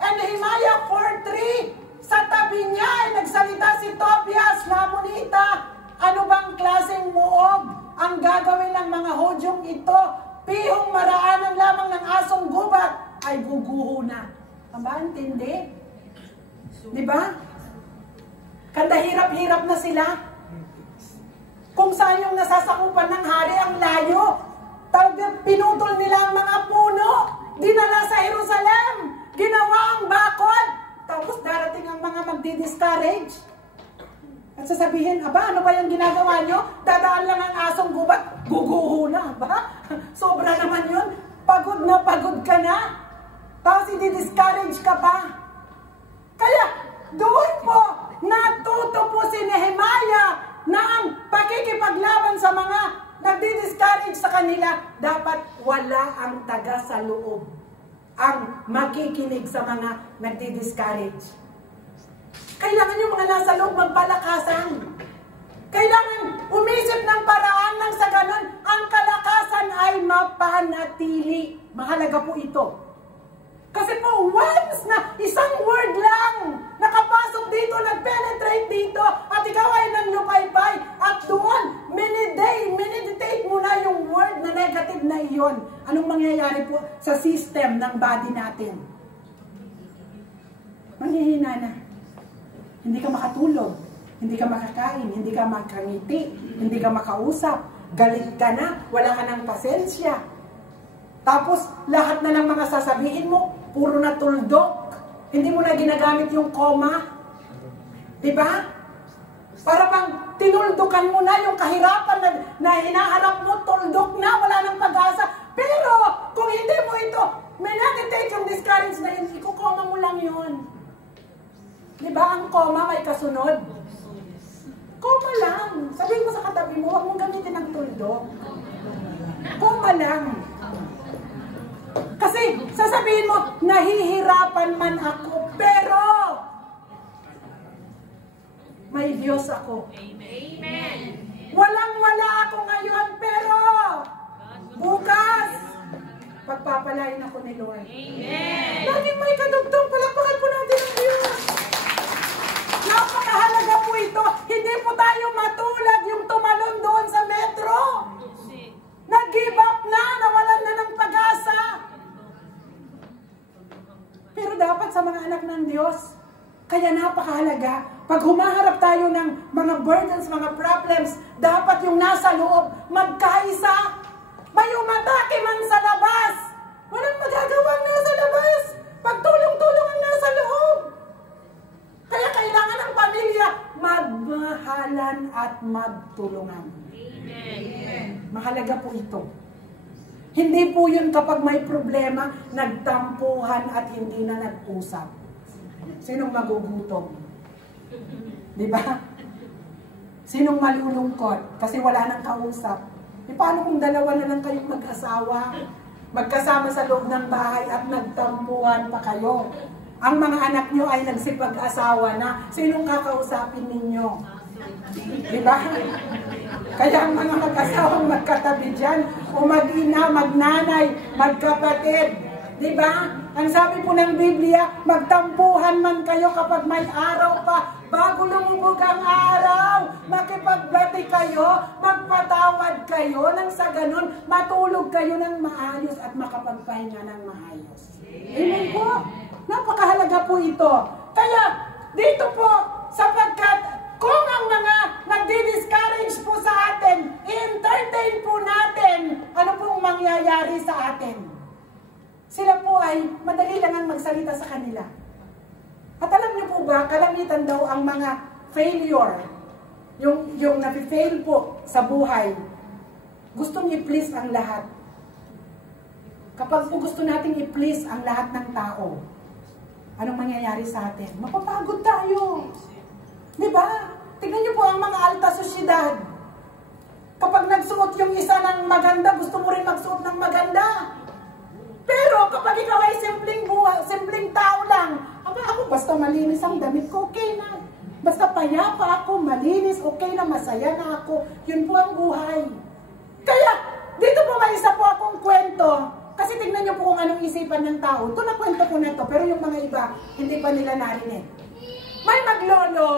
And Nehemiah 4:3, sa tabi niya ay nagsalita si Tobias, Lamonita, ano bang klaseng muog ang gagawin ng mga Hudyong ito? Pihong maraanan lamang ng asong gubat ay guguho na. Aba, intindi? Diba? Kada hirap-hirap na sila. Kung saan yung nasasakupan ng hari ang layo. Pinutol nila ang mga puno. Dinala sa Jerusalem. Ginawa ang bakod. Tapos darating ang mga magdi-discourage. At sasabihin, aba, ano ba yung ginagawa nyo? Dadaan lang ang asong gubat. Guguho na, ba? Sobra naman yun. Pagod na pagod ka na. Tapos i-discourage ka pa. Kaya, doon po, natuto po si Nehemiah na ang pakikipaglaban sa mga nagdi-discourage sa kanila, dapat wala ang taga sa loob ang makikinig sa mga nagdi-discourage. Kailangan yung mga nasa loob magpalakasan. Kailangan umisip ng paraan nang sa ganun, ang kalakasan ay mapanatili. Mahalaga po ito. Kasi po, once na isang word lang nakapasok dito, nag-penetrate dito, at ikaw ay nanlupay-pay, at doon, meditate mo na yung word na negative na iyon. Anong mangyayari po sa system ng body natin? Manghihina na. Hindi ka makatulog, hindi ka makakain, hindi ka makangiti, hindi ka makausap, galit ka na, wala ka ng pasensya. Tapos, lahat na ng mga sasabihin mo, puro na tuldok. Hindi mo na ginagamit yung koma. Diba? Para bang tinuldukan mo na yung kahirapan na hinaharap mo, tuldok na, wala nang pag-asa. Pero, kung hindi mo ito, meditate yung discourage na yun, ikukoma mo lang yun. Diba ang koma may kasunod? Koma lang. Sabihin mo sa katabi mo, huwag mong gamitin ang tuldok. Koma lang. Kasi sasabihin mo, nahihirapan man ako, pero may Diyos ako. Amen. Walang-wala ako ngayon, pero bukas, pagpapalain ako ni Lord. Amen. Laging may kadugtong, palakpakan po natin ang Diyos. Napakahalaga po ito. Hindi po tayo matulad yung tumalon doon sa metro. Nag-give up na, nawalan na ng pag-asa. Pero dapat sa mga anak ng Diyos, kaya napakahalaga, pag humaharap tayo ng mga burdens, mga problems, dapat yung nasa loob, magkaisa. May umatake man sa labas. Walang magagawang nasa labas. Pagtulong-tulong ang nasa loob. Kaya kailangan ng pamilya magmahalan at magtulungan. Amen. Mahalaga po ito. Hindi po yun kapag may problema, nagtampuhan at hindi na nag-usap. Sinong magugutom? Di ba? Sinong malulungkot? Kasi wala nang kausap. E paano kung dalawa na lang kayong mag-asawa? Magkasama sa loob ng bahay at nagtampuhan pa kayo. Ang mga anak nyo ay nagsipag-asawa na. Sinong kakausapin ninyo? Diba? Kaya ang mga mag-asawang magkatabi dyan, o mag-ina, magnanay, magkapatid. Diba? Ang sabi po ng Biblia, magtampuhan man kayo kapag may araw pa. Bago lumubog ang araw, makipagbati kayo, magpatawad kayo, nang sa ganun, matulog kayo ng maayos at makapagpahinga ng maayos. Amen po. Napakahalaga po ito. Kaya, dito po, sapagkat kung ang mga nagdi-discourage po sa atin, i-entertain po natin, ano pong mangyayari sa atin? Sila po ay madali lang ang magsalita sa kanila. At alam niyo po ba, kalamitan daw ang mga failure, yung napi-fail po sa buhay, gustong i-please ang lahat. Kapag po gusto nating i-please ang lahat ng tao, anong mangyayari sa atin? Mapapagod tayo. Diba? Tignan niyo po ang mga alta sosyedad. Kapag nagsuot yung isa ng maganda, gusto mo rin magsuot ng maganda. Pero kapag ikaw ay simpleng buhay, simpleng tao lang, ako basta malinis ang damit ko, okay na. Basta payapa ako, malinis, okay na, masaya na ako. Yun po ang buhay. Kaya, dito po may isa po akong kwento. Kasi tignan niyo po kung anong isipan ng tao. Ito na kwento ko na ito, pero yung mga iba, hindi pa nila narinig. May maglolo,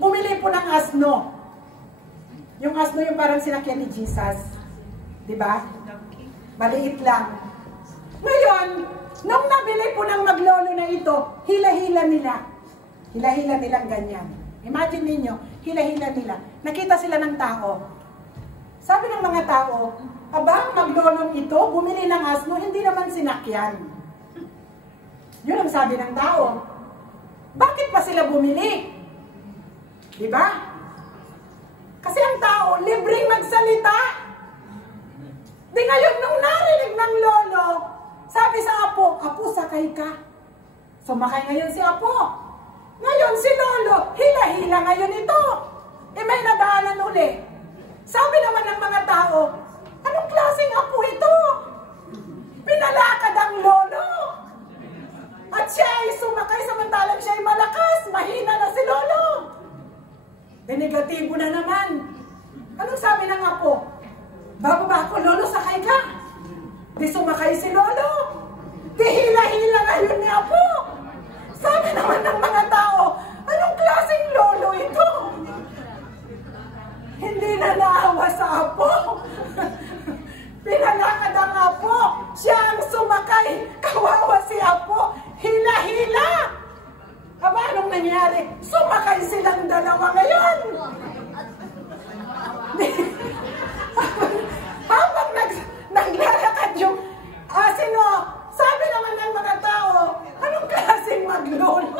bumili po ng asno. Yung asno yung parang sinakyan ni Jesus. Diba? Maliit lang. Ngayon, nung nabili po ng maglolo na ito, hila-hila nila. Hila-hila nilang ganyan. Imagine ninyo, hila-hila nila. Nakita sila ng tao. Sabi ng mga tao, aba, ang maglolong ito, bumili ng asno, hindi naman sinakyan. Yun ang sabi ng tao. Bakit pa sila bumili? Diba? Kasi ang tao, libreng magsalita. Di ngayon, nung narinig ng lolo, sabi sa apo, apo, sakay ka. Sumakay ngayon si apo. Ngayon si lolo, hila-hila ngayon ito. May nadaanan uli. Sabi naman ng mga tao, anong klaseng apo ito? Pinalakad ang lolo. At siya ay sumakay samantalang siya ay malakas. Mahina na si lolo. Negatibo na naman. Anong sabi ng apo? Bababa ako, lolo, sakay ka. Di sumakay si lolo. Di hila-hila ngayon ni apo. Sabi naman ng mga tao, anong klaseng lolo ito? Hindi na naawa sa apo. Pinalakad ang apo. Siya ang sumakay. Kawawa si apo. Hila-hila. Aba, anong nangyari? Sumakay silang dalawa ngayon. Habang naglalakad yung asino, sabi naman ng mga tao, anong klaseng maglolo?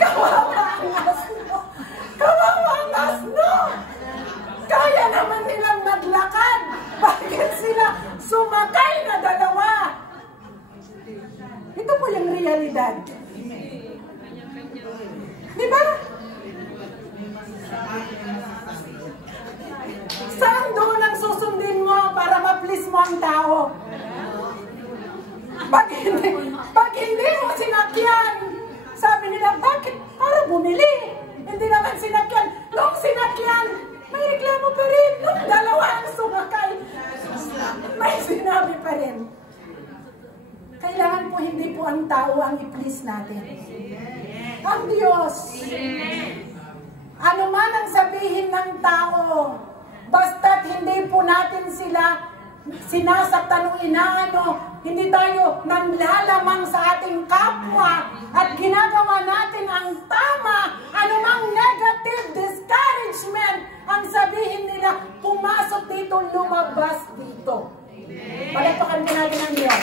Kawawa ang asno. Kawawa ang asno. Kaya naman nilang maglakad. Bakit sila sumakay na dalawa? Ito po yung realidad. Diba? Saan doon ang susundin mo para ma-please mo ang tao? Pag hindi mo sinakyan, sabi nila, bakit? Para bumili. Hindi naman sinakyan. Nung sinakyan, may reklamo pa rin. Nung dalawa ang sumakay, may sinabi pa rin. Kailangan po hindi po ang tao ang i-please natin. Ang Diyos. Ano man ang sabihin ng tao, basta't hindi po natin sila sinasaktan o inaano, hindi tayo nanlalamang sa ating kapwa at ginagawa natin ang tama, anumang negative discouragement ang sabihin nila, pumasok dito, lumabas dito. Palagpakan din natin ang Diyos.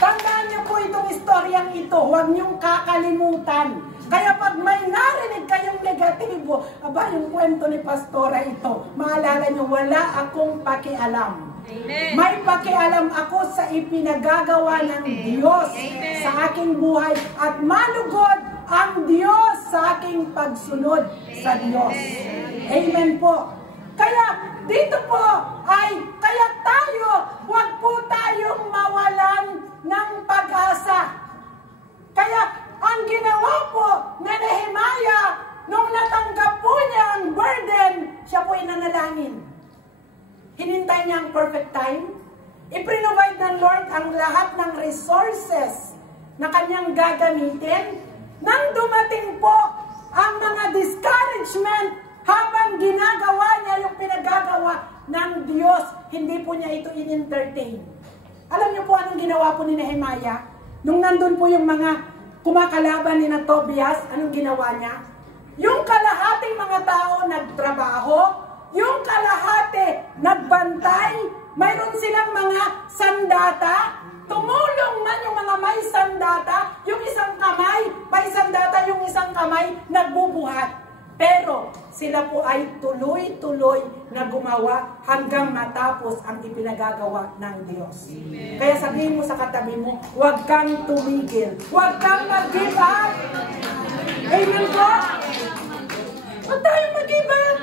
Tandaan niyo po itong istoryang ito, huwag niyong kakalimutan. Kaya pag may narinig kayong negatibo, aba, yung kwento ni Pastora ito, maalala niyo, wala akong pakialam. Amen. May pakialam ako sa ipinagagawa ng Diyos sa aking buhay at malugod ang Diyos sa aking pagsunod sa Diyos. Amen po. Kaya dito po ay, kaya tayo, huwag po tayong mawalan ng pag-asa. Kaya ang ginawa po ni Nehemiah, nung natanggap po niya ang burden, siya po ay nanalangin. Hinintay niya ang perfect time. I-provide ng Lord ang lahat ng resources na kanyang gagamitin. Nang dumating po ang mga discouragement habang ginagawa niya yung pinagagawa ng Diyos, hindi po niya ito in-entertain. Alam niyo po anong ginawa po ni Nehemiah? Nung nandun po yung mga kumakalaban ni na Tobias, anong ginawa niya? Yung kalahating mga tao nagtrabaho, yung kalahati nagbantay, mayroon silang mga sandata, tumulong man yung mga may sandata, yung isang kamay, may sandata, yung isang kamay, nagbubuhat. Pero sila po ay tuloy-tuloy na gumawa hanggang matapos ang ipinagagawa ng Diyos. Amen. Kaya sabihin mo sa katabi mo, huwag kang tumigil, huwag kang mag-give up. Amen po? Huwag tayong mag-give up.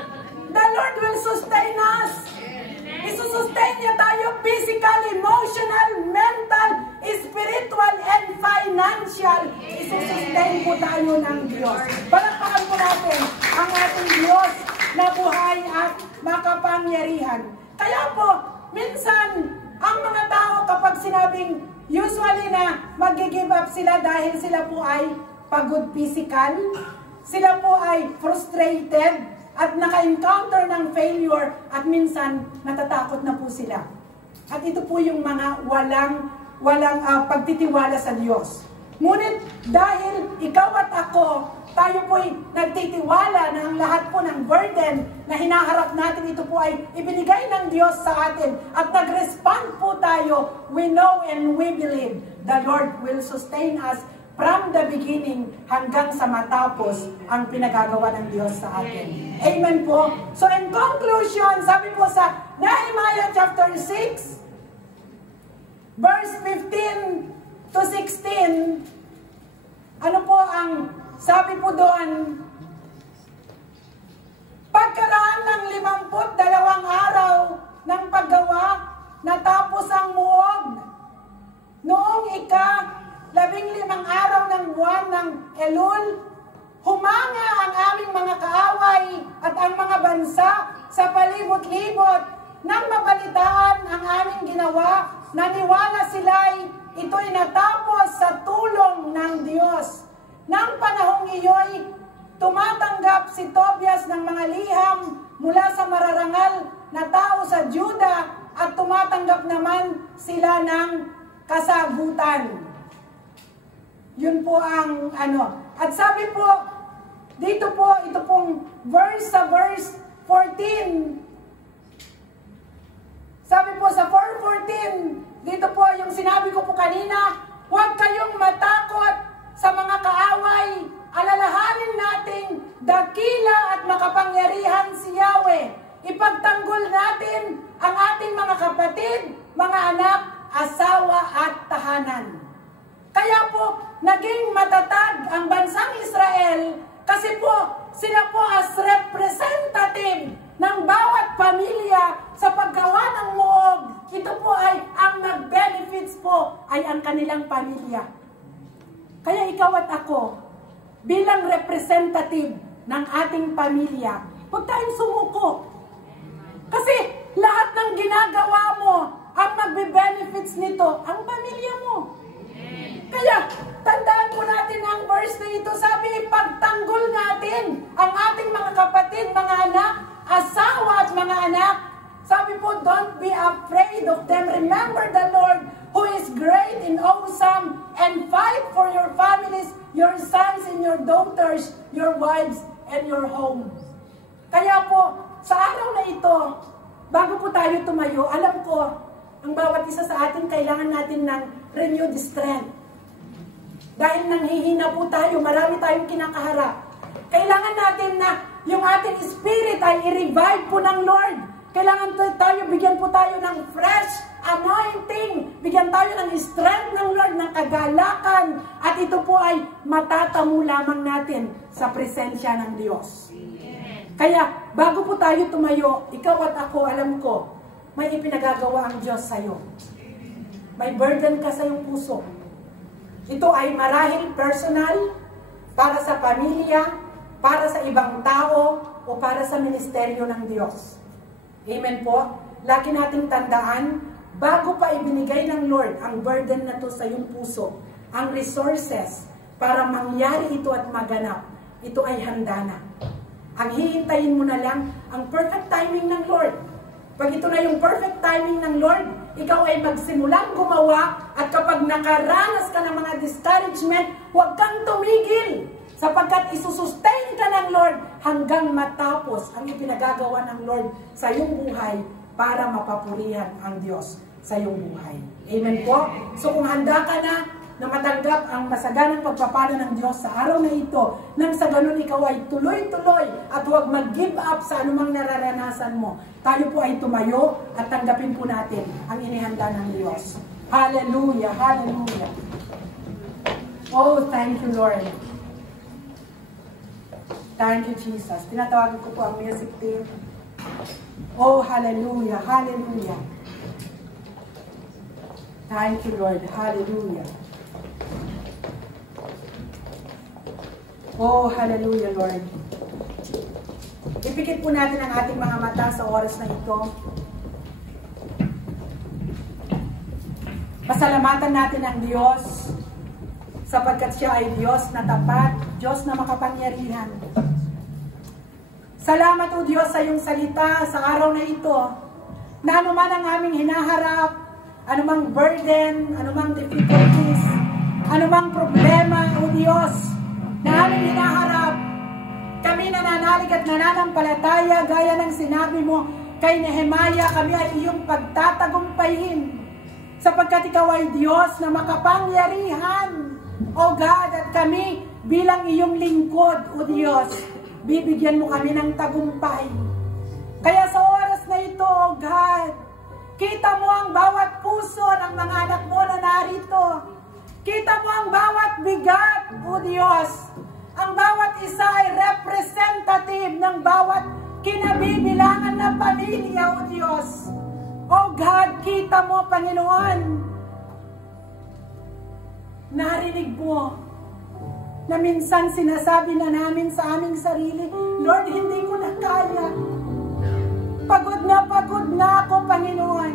The Lord will sustain us. Isusustain niya tayo physical, emotional, mental, spiritual, and financial. Isusustain po tayo ng Diyos. Palakpakan po natin ang ating Diyos na buhay at makapangyarihan. Kaya po, minsan, ang mga tao kapag sinabing usually na mag-give up sila dahil sila po ay pagod physical, sila po ay frustrated, at naka-encounter ng failure at minsan natatakot na po sila. At ito po yung mga walang pagtitiwala sa Diyos. Ngunit dahil ikaw at ako, tayo po'y nagtitiwala na ang lahat po ng burden na hinaharap natin, ito po ay ibinigay ng Diyos sa atin at nag-respond po tayo, we know and we believe the Lord will sustain us from the beginning hanggang sa matapos ang pinagagawa ng Diyos sa atin. Amen po. So in conclusion, sabi po sa Nehemiah chapter 6, verse 15 to 16, ano po ang sabi po doon? Pagkaraan ng 52 araw ng paggawa, natapos ang muog. Noong ika-15 araw ng buwan ng Elul, humanga ang aming mga kaaway at ang mga bansa sa palibot-libot nang mabalitaan ang aming ginawa. Naniwala sila'y ito'y natapos sa tulong ng Diyos. Nang panahong iyo'y tumatanggap si Tobias ng mga liham mula sa mararangal na tao sa Juda at tumatanggap naman sila ng kasagutan. Yun po ang ano. At sabi po, dito po, ito pong verse sa verse 14. Sabi po sa 4:14, dito po yung sinabi ko po kanina, huwag kayong matakot sa mga kaaway. Alalahanin nating dakila at makapangyarihan si Yahweh. Ipagtanggol natin ang ating mga kapatid, mga anak, asawa at tahanan. Kaya po, naging matatag ang bansang Israel kasi po, sila po as representative ng bawat pamilya sa paggawa ng muog. Ito po ay, ang nag-benefits po ay ang kanilang pamilya. Kaya ikaw at ako, bilang representative ng ating pamilya, huwag tayong sumuko. Kasi lahat ng ginagawa mo, ang magbe-benefits nito, ang pamilya mo. Kaya, tandaan po natin ang verse na ito. Sabi, pagtanggol natin ang ating mga kapatid, mga anak, asawa at mga anak. Sabi po, don't be afraid of them. Remember the Lord who is great and awesome, and fight for your families, your sons and your daughters, your wives and your homes. Kaya po, sa araw na ito, bago po tayo tumayo, alam ko, ang bawat isa sa atin, kailangan natin ng renewed strength. Dahil nanghihina po tayo, marami tayong kinakaharap. Kailangan natin na yung ating spirit ay i-revive po ng Lord. Kailangan tayo, bigyan po tayo ng fresh anointing. Bigyan tayo ng strength ng Lord, ng kagalakan. At ito po ay matatamo lamang natin sa presensya ng Diyos. Kaya, bago po tayo tumayo, ikaw at ako, alam ko, may ipinagagawa ang Diyos sa'yo. May burden ka sa iyong puso. Ito ay marahil personal, para sa pamilya, para sa ibang tao, o para sa ministeryo ng Diyos. Amen po? Lagi nating tandaan, bago pa ibinigay ng Lord ang burden na to sa iyong puso, ang resources para mangyari ito at maganap, ito ay handa na. Ang hihintayin mo na lang ang perfect timing ng Lord. Pag ito na yung perfect timing ng Lord, ikaw ay magsimulang gumawa at kapag nakaranas ka ng mga discouragement, huwag kang tumigil sapagkat isusustain ka ng Lord hanggang matapos ang ipinagagawa ng Lord sa iyong buhay para mapapurihan ang Diyos sa iyong buhay. Amen po? So kung handa ka na matanggap ang masaganang pagpapala ng Diyos sa araw na ito, nang sa ganun ikaw ay tuloy-tuloy at huwag mag-give up sa anumang nararanasan mo. Tayo po ay tumayo at tanggapin po natin ang inihanda ng Diyos. Hallelujah! Hallelujah! Oh, thank you, Lord. Thank you, Jesus. Tinatawagan ko po ang music team. Oh, hallelujah! Hallelujah! Thank you, Lord. Hallelujah! Oh, hallelujah, Lord. Ipikit po natin ang ating mga mata sa oras na ito. Pasalamatan natin ang Diyos sapagkat siya ay Diyos na tapat, Diyos na makapangyarihan. Salamat o Diyos sa iyong salita sa araw na ito, na anuman ang aming hinaharap, anumang burden, anumang difficulties, anumang problema o Diyos, na aming hinaharap, kami nananalig at nananampalataya gaya ng sinabi mo kay Nehemiah, kami ay iyong pagtatagumpayin sapagkat ikaw ay Diyos na makapangyarihan, O God, at kami bilang iyong lingkod, O Diyos, bibigyan mo kami ng tagumpay. Kaya sa oras na ito, O God, kita mo ang bawat puso ng mga anak mo na narito. Kita mo ang bawat bigat, O Diyos. Ang bawat isa ay representative ng bawat kinabibilangan na pamilya, O Diyos. O God, kita mo, Panginoon. Narinig mo na minsan sinasabi na namin sa aming sarili, Lord, hindi ko na kaya. Pagod na ako, Panginoon.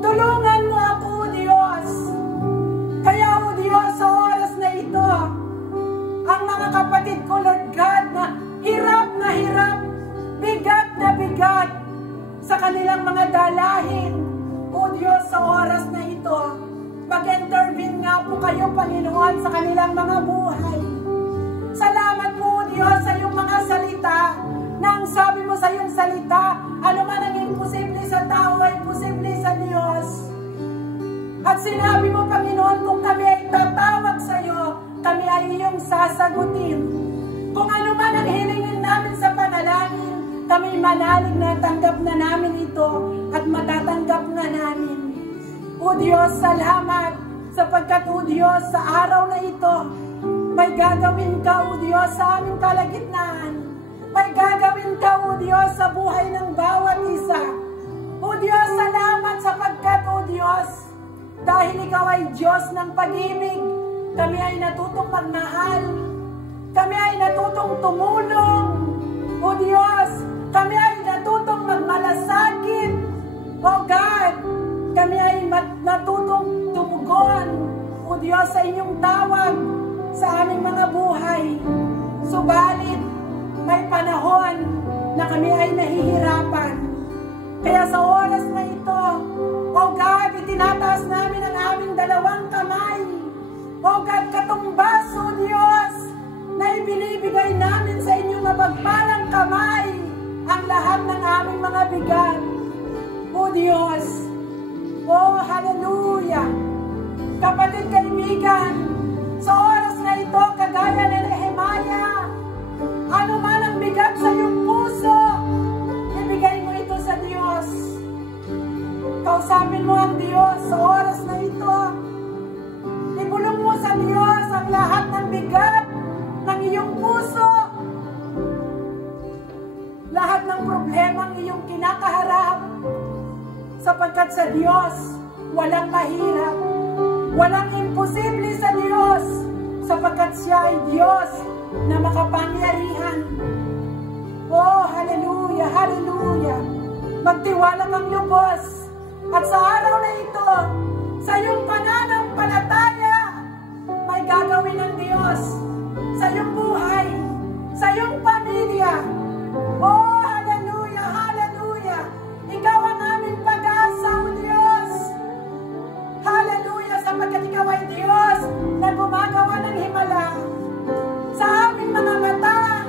Tulungan mo ako, O Diyos. Kaya, O Diyos, sa oras na ito, ang mga kapatid ko, Lord God, na hirap, bigat na bigat sa kanilang mga dalahin. O Diyos, sa oras na ito, mag-intervene nga po kayo, Panginoon, sa kanilang mga buhay. Salamat po, O Diyos, sa iyong mga salita, na ang sabi mo sa iyong salita, ano man ang imposible sa tao ay posible sa Diyos. At sinabi mo, Panginoon, kung kami ay tatawag sa iyo, kami ay iyong sasagutin. Kung ano man ang hilingin namin sa panalangin, kami manalig na tanggap na namin ito at matatanggap na namin. O Diyos, salamat sapagkat, O Diyos, sa araw na ito, may gagawin ka, O Diyos, sa aming kalagitnaan. May gagawin ka, O Diyos, sa buhay ng bawat isa. O Diyos, salamat sapagkat, O Diyos, dahil ikaw ay Diyos ng pag-ibig, kami ay natutong magmahal. Kami ay natutong tumulong. O Diyos, kami ay natutong magmalasakit. O God, kami ay natutong tumugon. O Diyos, sa inyong tawag sa aming mga buhay. Subalit, may panahon na kami ay nahihirapan. Kaya sa oras na ito, O God, itinataas namin ang aming dalawang kamay. O God, katumbas, O Diyos, na ibinibigay namin sa inyong mapagpalang kamay ang lahat ng aming mga bigat. O Diyos, o hallelujah. Kapatid, kaibigan, sa oras na ito, kagaya ni Nehemiah, ano man ang bigat sa iyong puso, ibigay mo ito sa Diyos. Kausapin mo ang Diyos sa oras na ito. Ibulong mo sa Diyos ang lahat ng bigat ng iyong puso. Lahat ng problema ang iyong kinakaharap. Sapagkat sa Diyos, walang mahirap. Walang imposible sa Diyos. Sapagkat siya ay Diyos na makapangyarihan. Oh, hallelujah, hallelujah. Magtiwala kang lubos. At sa araw na ito, sa iyong pananampalataya, may gagawin ng Diyos sa iyong buhay, sa iyong pamilya. Oh, hallelujah, hallelujah. Ikaw ang aming pag-asa, O Diyos. Hallelujah, sapagkat ikaw ay Diyos na gumagawa ng himala. Sa aming mga mata,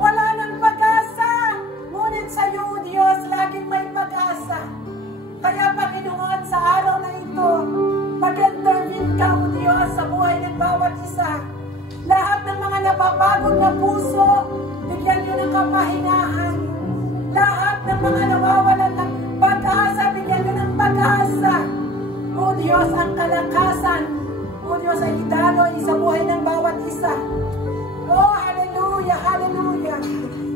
wala ng pag-asa. Ngunit sa iyo, O Diyos, laging may pag-asa. Kaya, Panginoon, sa araw na ito, mag-intervene ka, O Diyos, sa buhay ng bawat isa. Lahat ng mga napapagod na puso, bigyan niyo ng kapahingahan. Lahat ng mga nawawalan ng pag-asa, bigyan niyo ng pag-asa. O Diyos, ang kalakasan, O Diyos, ay idaloy sa buhay ng bawat isa. Oh, hallelujah, hallelujah.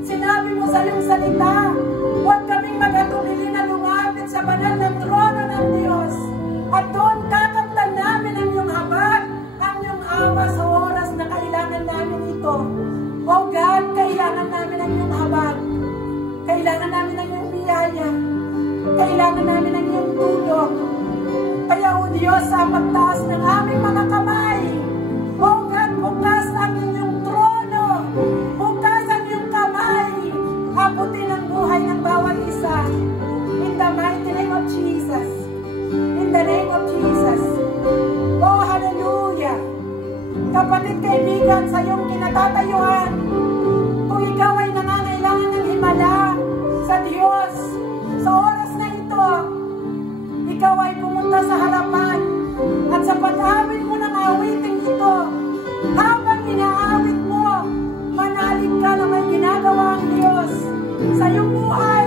Sinabi mo sa iyong salita, huwag kaming magatubili na lumapit sa banal ng trono ng Diyos. At doon kakamtan namin ang iyong habag, ang iyong awa sa oras na kailangan namin ito. Oh God, kailangan namin ang iyong habag. Kailangan namin ang iyong biyaya. Kailangan namin ang iyong tulong. Kaya, O Diyos, sa pagtaas ng aming mga kamay, O God, bukas ang inyong trono. Bukas ang iyong kamay. Abutin ang buhay ng bawat isa. In the mighty name of Jesus. In the name of Jesus. Oh, hallelujah. Kapatid, kaibigan, sa iyong kinatatayuan, kung ikaw ay nangangailangan ng himala sa Diyos, sa oras na ito, ikaw ay pumunta sa harapan at sa pag-awit mo ng awiting ito, habang inaawit mo, manalig ka na may ginagawa ang Diyos sa iyong buhay,